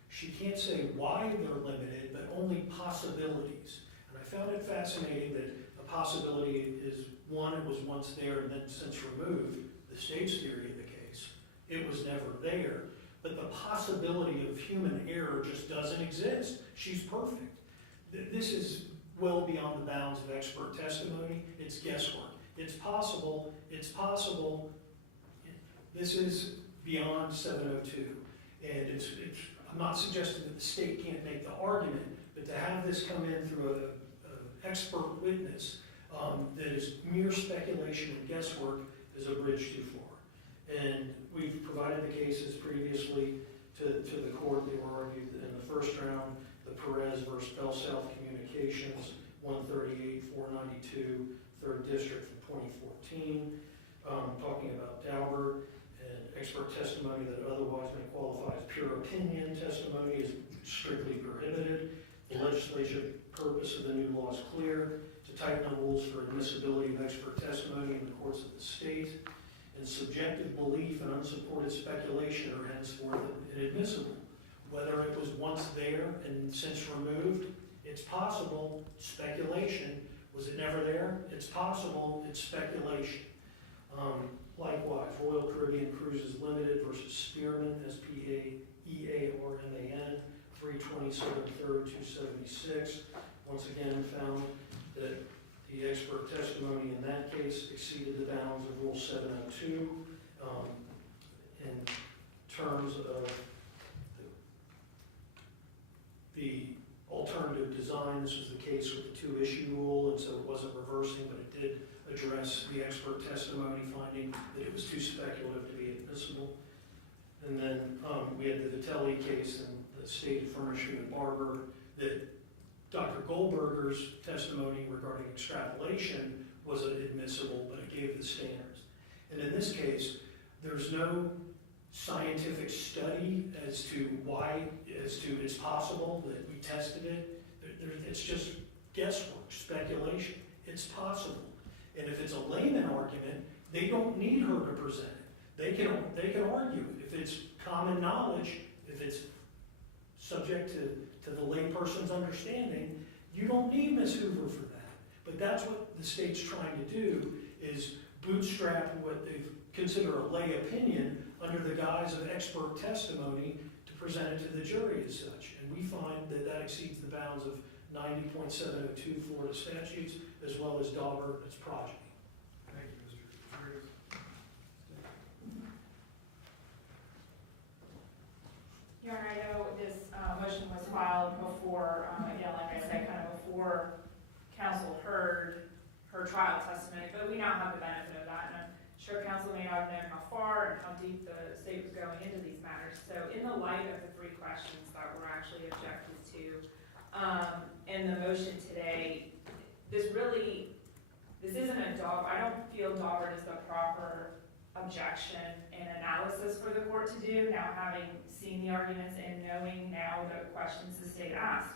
She can't say why they're limited, but only possibilities. And I found it fascinating that a possibility is one, it was once there and then since removed, the state's theory of the case. It was never there. But the possibility of human error just doesn't exist. She's perfect. This is well beyond the bounds of expert testimony. It's guesswork. It's possible. This is beyond 702. And I'm not suggesting that the state can't make the argument, but to have this come in through an expert witness that is mere speculation and guesswork is a bridge too far. And we've provided the cases previously to the court. They were argued in the first round, the Perez versus Bell South Communications, 138-492, 3rd District from 2014, talking about Daubert and expert testimony that otherwise may qualify as pure opinion testimony is strictly prohibited. The legislative purpose of the new law is clear, to tighten the rules for admissibility of expert testimony in the courts of the state, and subjective belief and unsupported speculation are henceforth inadmissible. Whether it was once there and since removed, it's possible, speculation. Was it never there? It's possible, it's speculation. Likewise, Royal Caribbean Cruises Limited versus Spearman, S-P-A-E-A-R-M-A-N, 327-3rd, 276. Once again found that the expert testimony in that case exceeded the bounds of Rule 702 in terms of the alternative design. This was the case with the 2-issue rule, and so it wasn't reversing, but it did address the expert testimony, finding that it was too speculative to be admissible. And then we had the Vitelli case and the state of Furnishing and Barber, that Dr. Goldberger's testimony regarding extrapolation was admissible, but it gave the standards. And in this case, there's no scientific study as to why, it's possible that we tested it. It's just guesswork, speculation. It's possible. And if it's a layman argument, they don't need her to present it. They can argue it. If it's common knowledge, if it's subject to the layperson's understanding, you don't need Ms. Hoover for that. But that's what the state's trying to do, is bootstrap what they consider a lay opinion under the guise of expert testimony to present it to the jury as such. And we find that that exceeds the bounds of 90.702 Florida statutes, as well as Daubert and its progeny. Thank you, Mr. Rodriguez. Your Honor, I know this motion was filed before, again, like I said, kind of before counsel heard her trial testimony, but we now have the benefit of that, and I'm sure counsel may not have known how far and how deep the state was going into these matters. So in the light of the 3 questions that were actually objected to in the motion today, this isn't a I don't feel Daubert is the proper objection and analysis for the court to do, now having seen the arguments and knowing now the questions the state asked.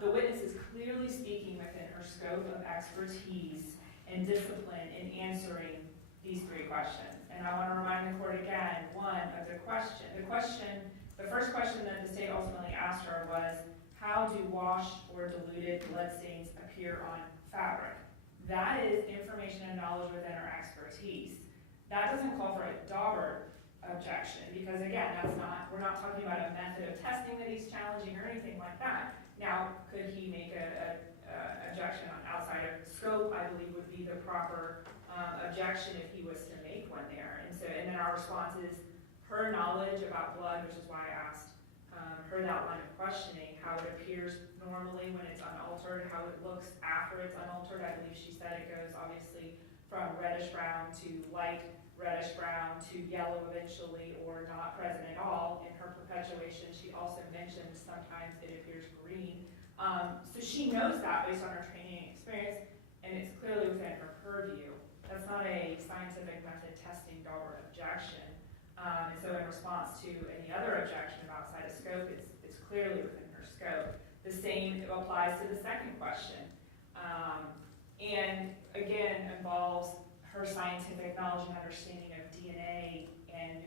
The witness is clearly speaking within her scope of expertise and discipline in answering these 3 questions. And I want to remind the court again, one, of the first question that the state ultimately asked her was, how do washed or diluted blood stains appear on fabric? That is information and knowledge within her expertise. That doesn't call for a Daubert objection, because again, we're not talking about a method of testing that he's challenging or anything like that. Now, could he make a objection on outside of scope? I believe would be the proper objection if he was to make one there. And then our response is her knowledge about blood, which is why I asked her that line of questioning, how it appears normally when it's unaltered, how it looks after it's unaltered. I believe she said it goes obviously from reddish brown to light reddish brown to yellow eventually, or not present at all. In her perpetuation, she also mentioned sometimes it appears green. So she knows that based on her training and experience, and it's clearly within her purview. That's not a scientific method testing Daubert objection. And so in response to any other objection of outside of scope, it's clearly within her scope. The same applies to the second question. And again, involves her scientific knowledge and understanding of DNA and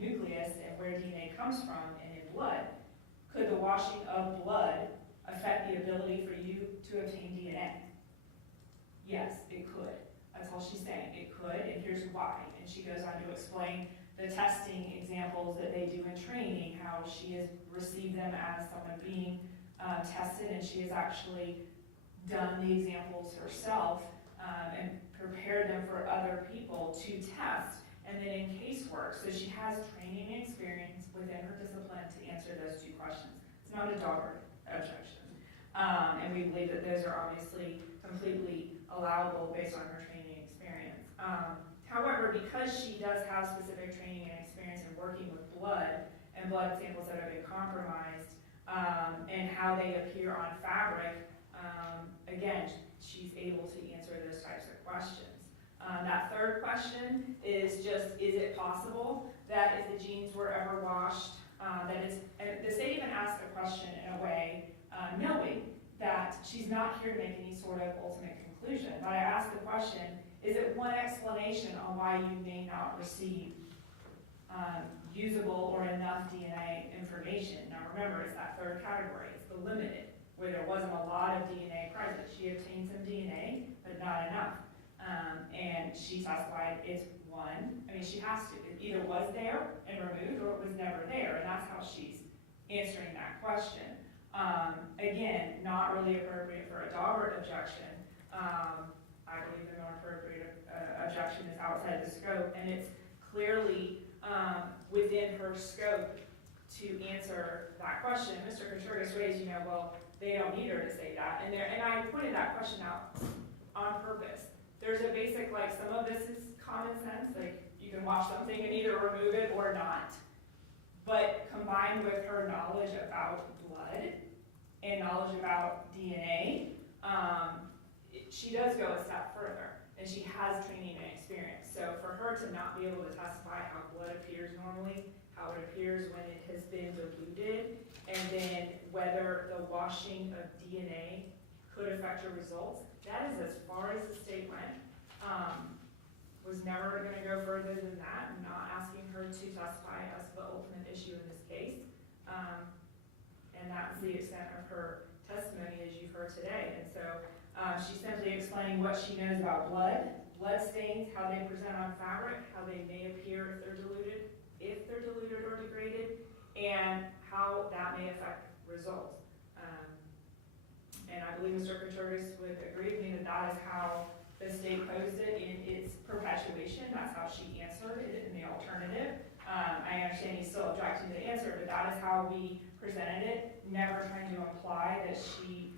nucleus and where DNA comes from and in blood. Could the washing of blood affect the ability for you to obtain DNA? Yes, it could. That's all she's saying. It could, and here's why. And she goes on to explain the testing examples that they do in training, how she has received them as someone being tested, and she has actually done the examples herself and prepared them for other people to test, and then in casework. So she has training and experience within her discipline to answer those two questions. It's not a dog objection. And we believe that those are obviously completely allowable based on her training and experience. However, because she does have specific training and experience in working with blood and blood samples that have been compromised, and how they appear on fabric, again, she's able to answer those types of questions. That third question is just, is it possible that if the jeans were ever washed, that it's, and the state even asked a question in a way, knowing that she's not here to make any sort of ultimate conclusion, but I asked the question, is it one explanation on why you may not receive usable or enough DNA information? Now remember, it's that third category, it's the limited, where there wasn't a lot of DNA present. She obtained some DNA, but not enough. And she testified it's one, I mean, she has to, it either was there and removed or it was never there, and that's how she's answering that question. Again, not really appropriate for a Daubert objection. I believe the more appropriate objection is outside the scope, and it's clearly within her scope to answer that question. Mr. Katurgis raised, well, they don't need her to say that, and I pointed that question out on purpose. There's a basic, some of this is common sense, you can wash something and either remove it or not. But combined with her knowledge about blood and knowledge about DNA, she does go a step further, and she has training and experience. So for her to not be able to testify how blood appears normally, how it appears when it has been diluted, and then whether the washing of DNA could affect your results, that is as far as the state went. Was never going to go further than that. I'm not asking her to testify as the ultimate issue in this case. And that's the extent of her testimony as you've heard today. And so she's simply explaining what she knows about blood stains, how they present on fabric, how they may appear if they're diluted or degraded, and how that may affect results. And I believe Mr. Katurgis would agree with me that that is how the state posed it in its perpetuation. That's how she answered it in the alternative. I understand he's still objecting to the answer, but that is how we presented it, never trying to imply that she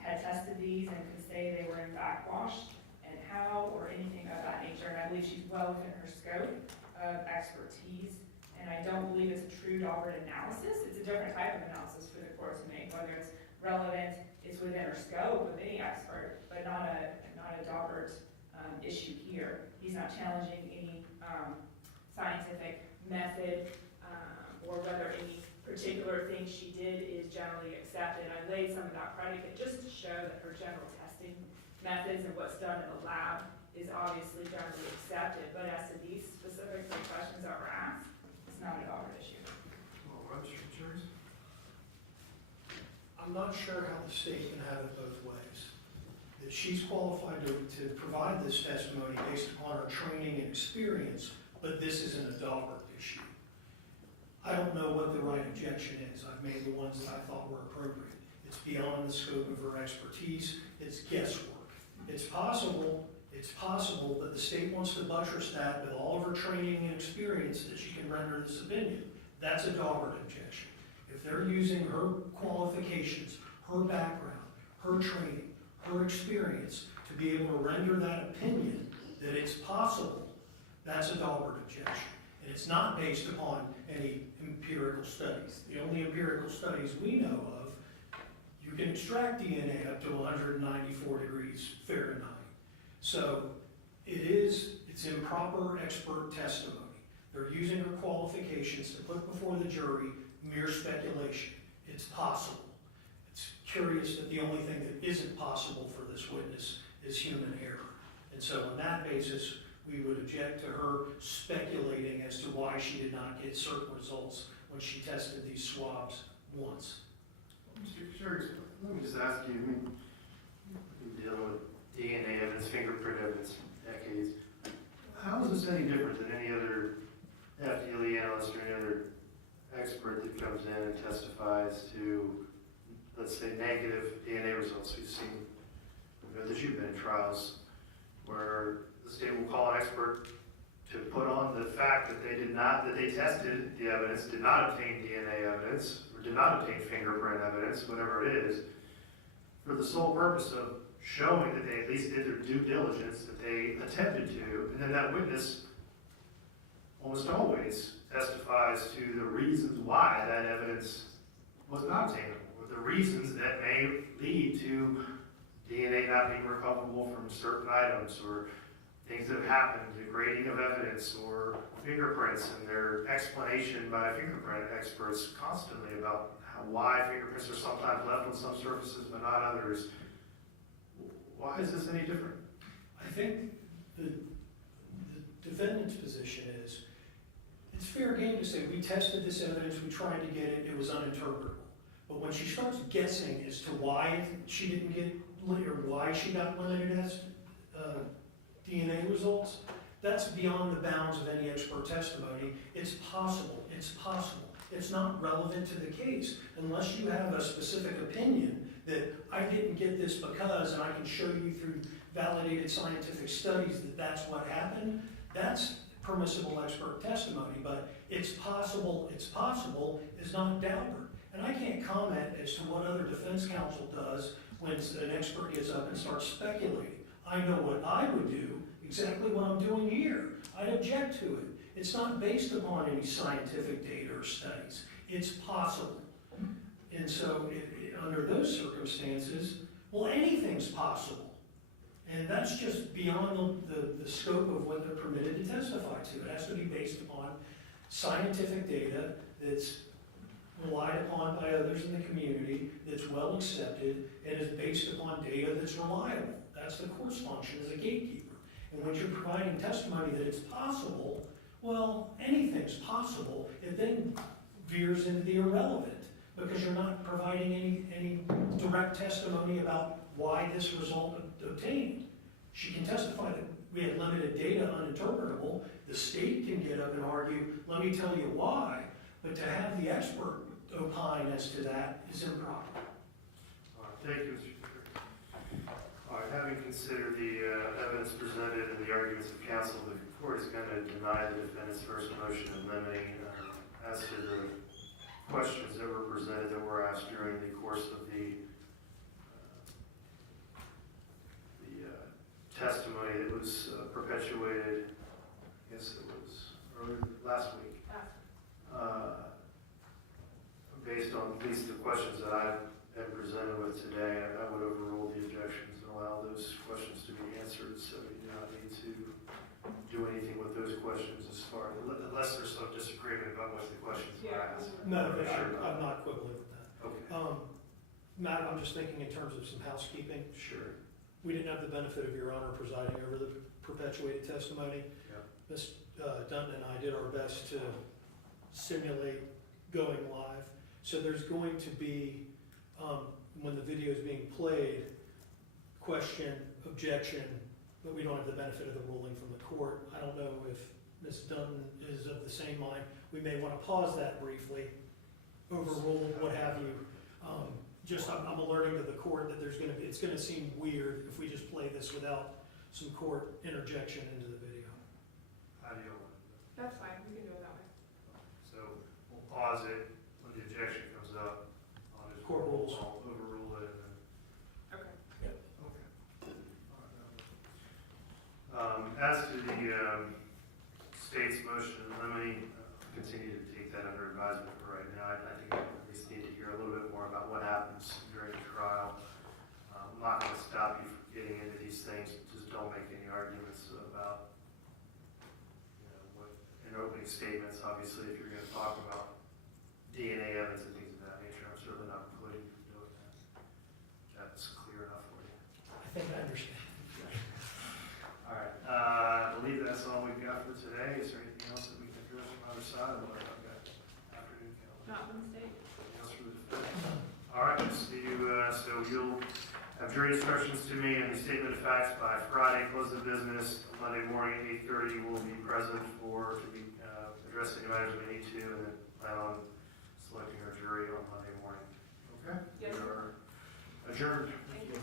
had tested these and could say they were in fact washed and how or anything of that nature. And I believe she's well within her scope of expertise. And I don't believe it's a true Daubert analysis. It's a different type of analysis for the court to make, whether it's relevant, it's within her scope of any expert, but not a Daubert issue here. He's not challenging any scientific method or whether any particular thing she did is generally accepted. I laid some of that predicate just to show that her general testing methods and what's done in the lab is obviously generally accepted, but as to these specific questions that were asked, it's not a Daubert issue. All right, Mr. Katurgis? I'm not sure how the state can have it both ways. That she's qualified to provide this testimony based upon her training and experience, but this isn't a Daubert issue. I don't know what the right objection is. I've made the ones that I thought were appropriate. It's beyond the scope of her expertise. It's guesswork. It's possible that the state wants to buttress that with all of her training and experience that she can render this opinion. That's a Daubert objection. If they're using her qualifications, her background, her training, her experience to be able to render that opinion that it's possible, that's a Daubert objection. And it's not based upon any empirical studies. The only empirical studies we know of, you can extract DNA up to 194 degrees Fahrenheit. So it's improper expert testimony. They're using her qualifications to put before the jury mere speculation. it's possible. It's curious that the only thing that isn't possible for this witness is human error. And so on that basis, we would object to her speculating as to why she did not get certain results when she tested these swabs once. Mr. Sherry, let me just ask you, I mean, you've been dealing with DNA evidence, fingerprint evidence for decades. How is this any different than any other FDLE analyst or any other expert that comes in and testifies to, let's say, negative DNA results? We've seen, you know, that you've been in trials where the state will call an expert to put on the fact that they tested the evidence, did not obtain DNA evidence, or did not obtain fingerprint evidence, whatever it is, for the sole purpose of showing that they at least did their due diligence, that they attempted to, and then that witness almost always testifies to the reasons why that evidence was not obtainable, or the reasons that may lead to DNA not being recoverable from certain items, or things that have happened, degrading of evidence, or fingerprints, and their explanation by fingerprint experts constantly about why fingerprints are sometimes left on some surfaces but not others. Why is this any different? I think the defendant's position is, it's fair game to say, we tested this evidence, we tried to get it, it was uninterpretable. But when she starts guessing as to why she didn't get, or why she got limited as DNA results, that's beyond the bounds of any expert testimony. It's possible, it's possible. It's not relevant to the case unless you have a specific opinion that I didn't get this because, and I can show you through validated scientific studies that that's what happened. That's permissible expert testimony, but it's possible is not Daubert. And I can't comment as to what other defense counsel does when an expert gets up and starts speculating. I know what I would do, exactly what I'm doing here. I'd object to it. It's not based upon any scientific data or studies. It's possible. And so under those circumstances, well, anything's possible. And that's just beyond the scope of what they're permitted to testify to. It has to be based upon scientific data that's relied upon by others in the community, that's well accepted, and is based upon data that's reliable. That's the court's function as a gatekeeper. And when you're providing testimony that it's possible, well, anything's possible. It then veers into the irrelevant because you're not providing any direct testimony about why this result obtained. She can testify that we had limited data, uninterpretable. The state can get up and argue, let me tell you why, but to have the expert opine as to that is improper. All right, thank you, Mr. Speaker. All right, having considered the evidence presented and the arguments of counsel, the court is going to deny the defendant's first motion in limine as to the questions that were presented that were asked during the course of the testimony that was perpetuated, I guess it was earlier last week. Based on at least the questions that I've been presented with today, I would overrule the objections and allow those questions to be answered, so we do not need to do anything with those questions as far, unless there's some disagreement about what the questions were asked. No, Sure. I'm not quibbling with that. Okay, Matt, I'm just thinking in terms of some housekeeping. sure. We didn't have the benefit of Your Honor presiding over the perpetuated testimony. Yeah. Ms. Dunton and I did our best to simulate going live. So there's going to be, when the video is being played, question, objection, but we don't have the benefit of the ruling from the court. I don't know if Ms. Dunton is of the same mind. We may want to pause that briefly, overrule, what have you. I'm alerting to the court that it's going to seem weird if we just play this without some court interjection into the video. How do you want to do That's fine, we can do it that way. it? So we'll pause it when the objection comes up. I'll just Court rules. I'll overrule it and then. Okay. Okay. As to the state's motion in limine, continue to take that under advisement for right now. I think we at least need to hear a little bit more about what happens during the trial. I'm not going to stop you from getting into these things, but just don't make any arguments about, what in opening statements. Obviously, if you're going to talk about DNA evidence and things of that nature, I'm certainly not understand. All right, I believe that's all we've got for today. Is there anything else that we can address from either side? Or I've got afternoon calendar. Not from the state. Anything else for the defense? All right, so you'll have jury instructions to me and the statement of facts by Friday, close of business. Monday morning at 8:30, we'll be present to be addressing the matters we need to, and then plan on selecting our jury on Monday morning. Okay? Yes. We are adjourned. Thank you.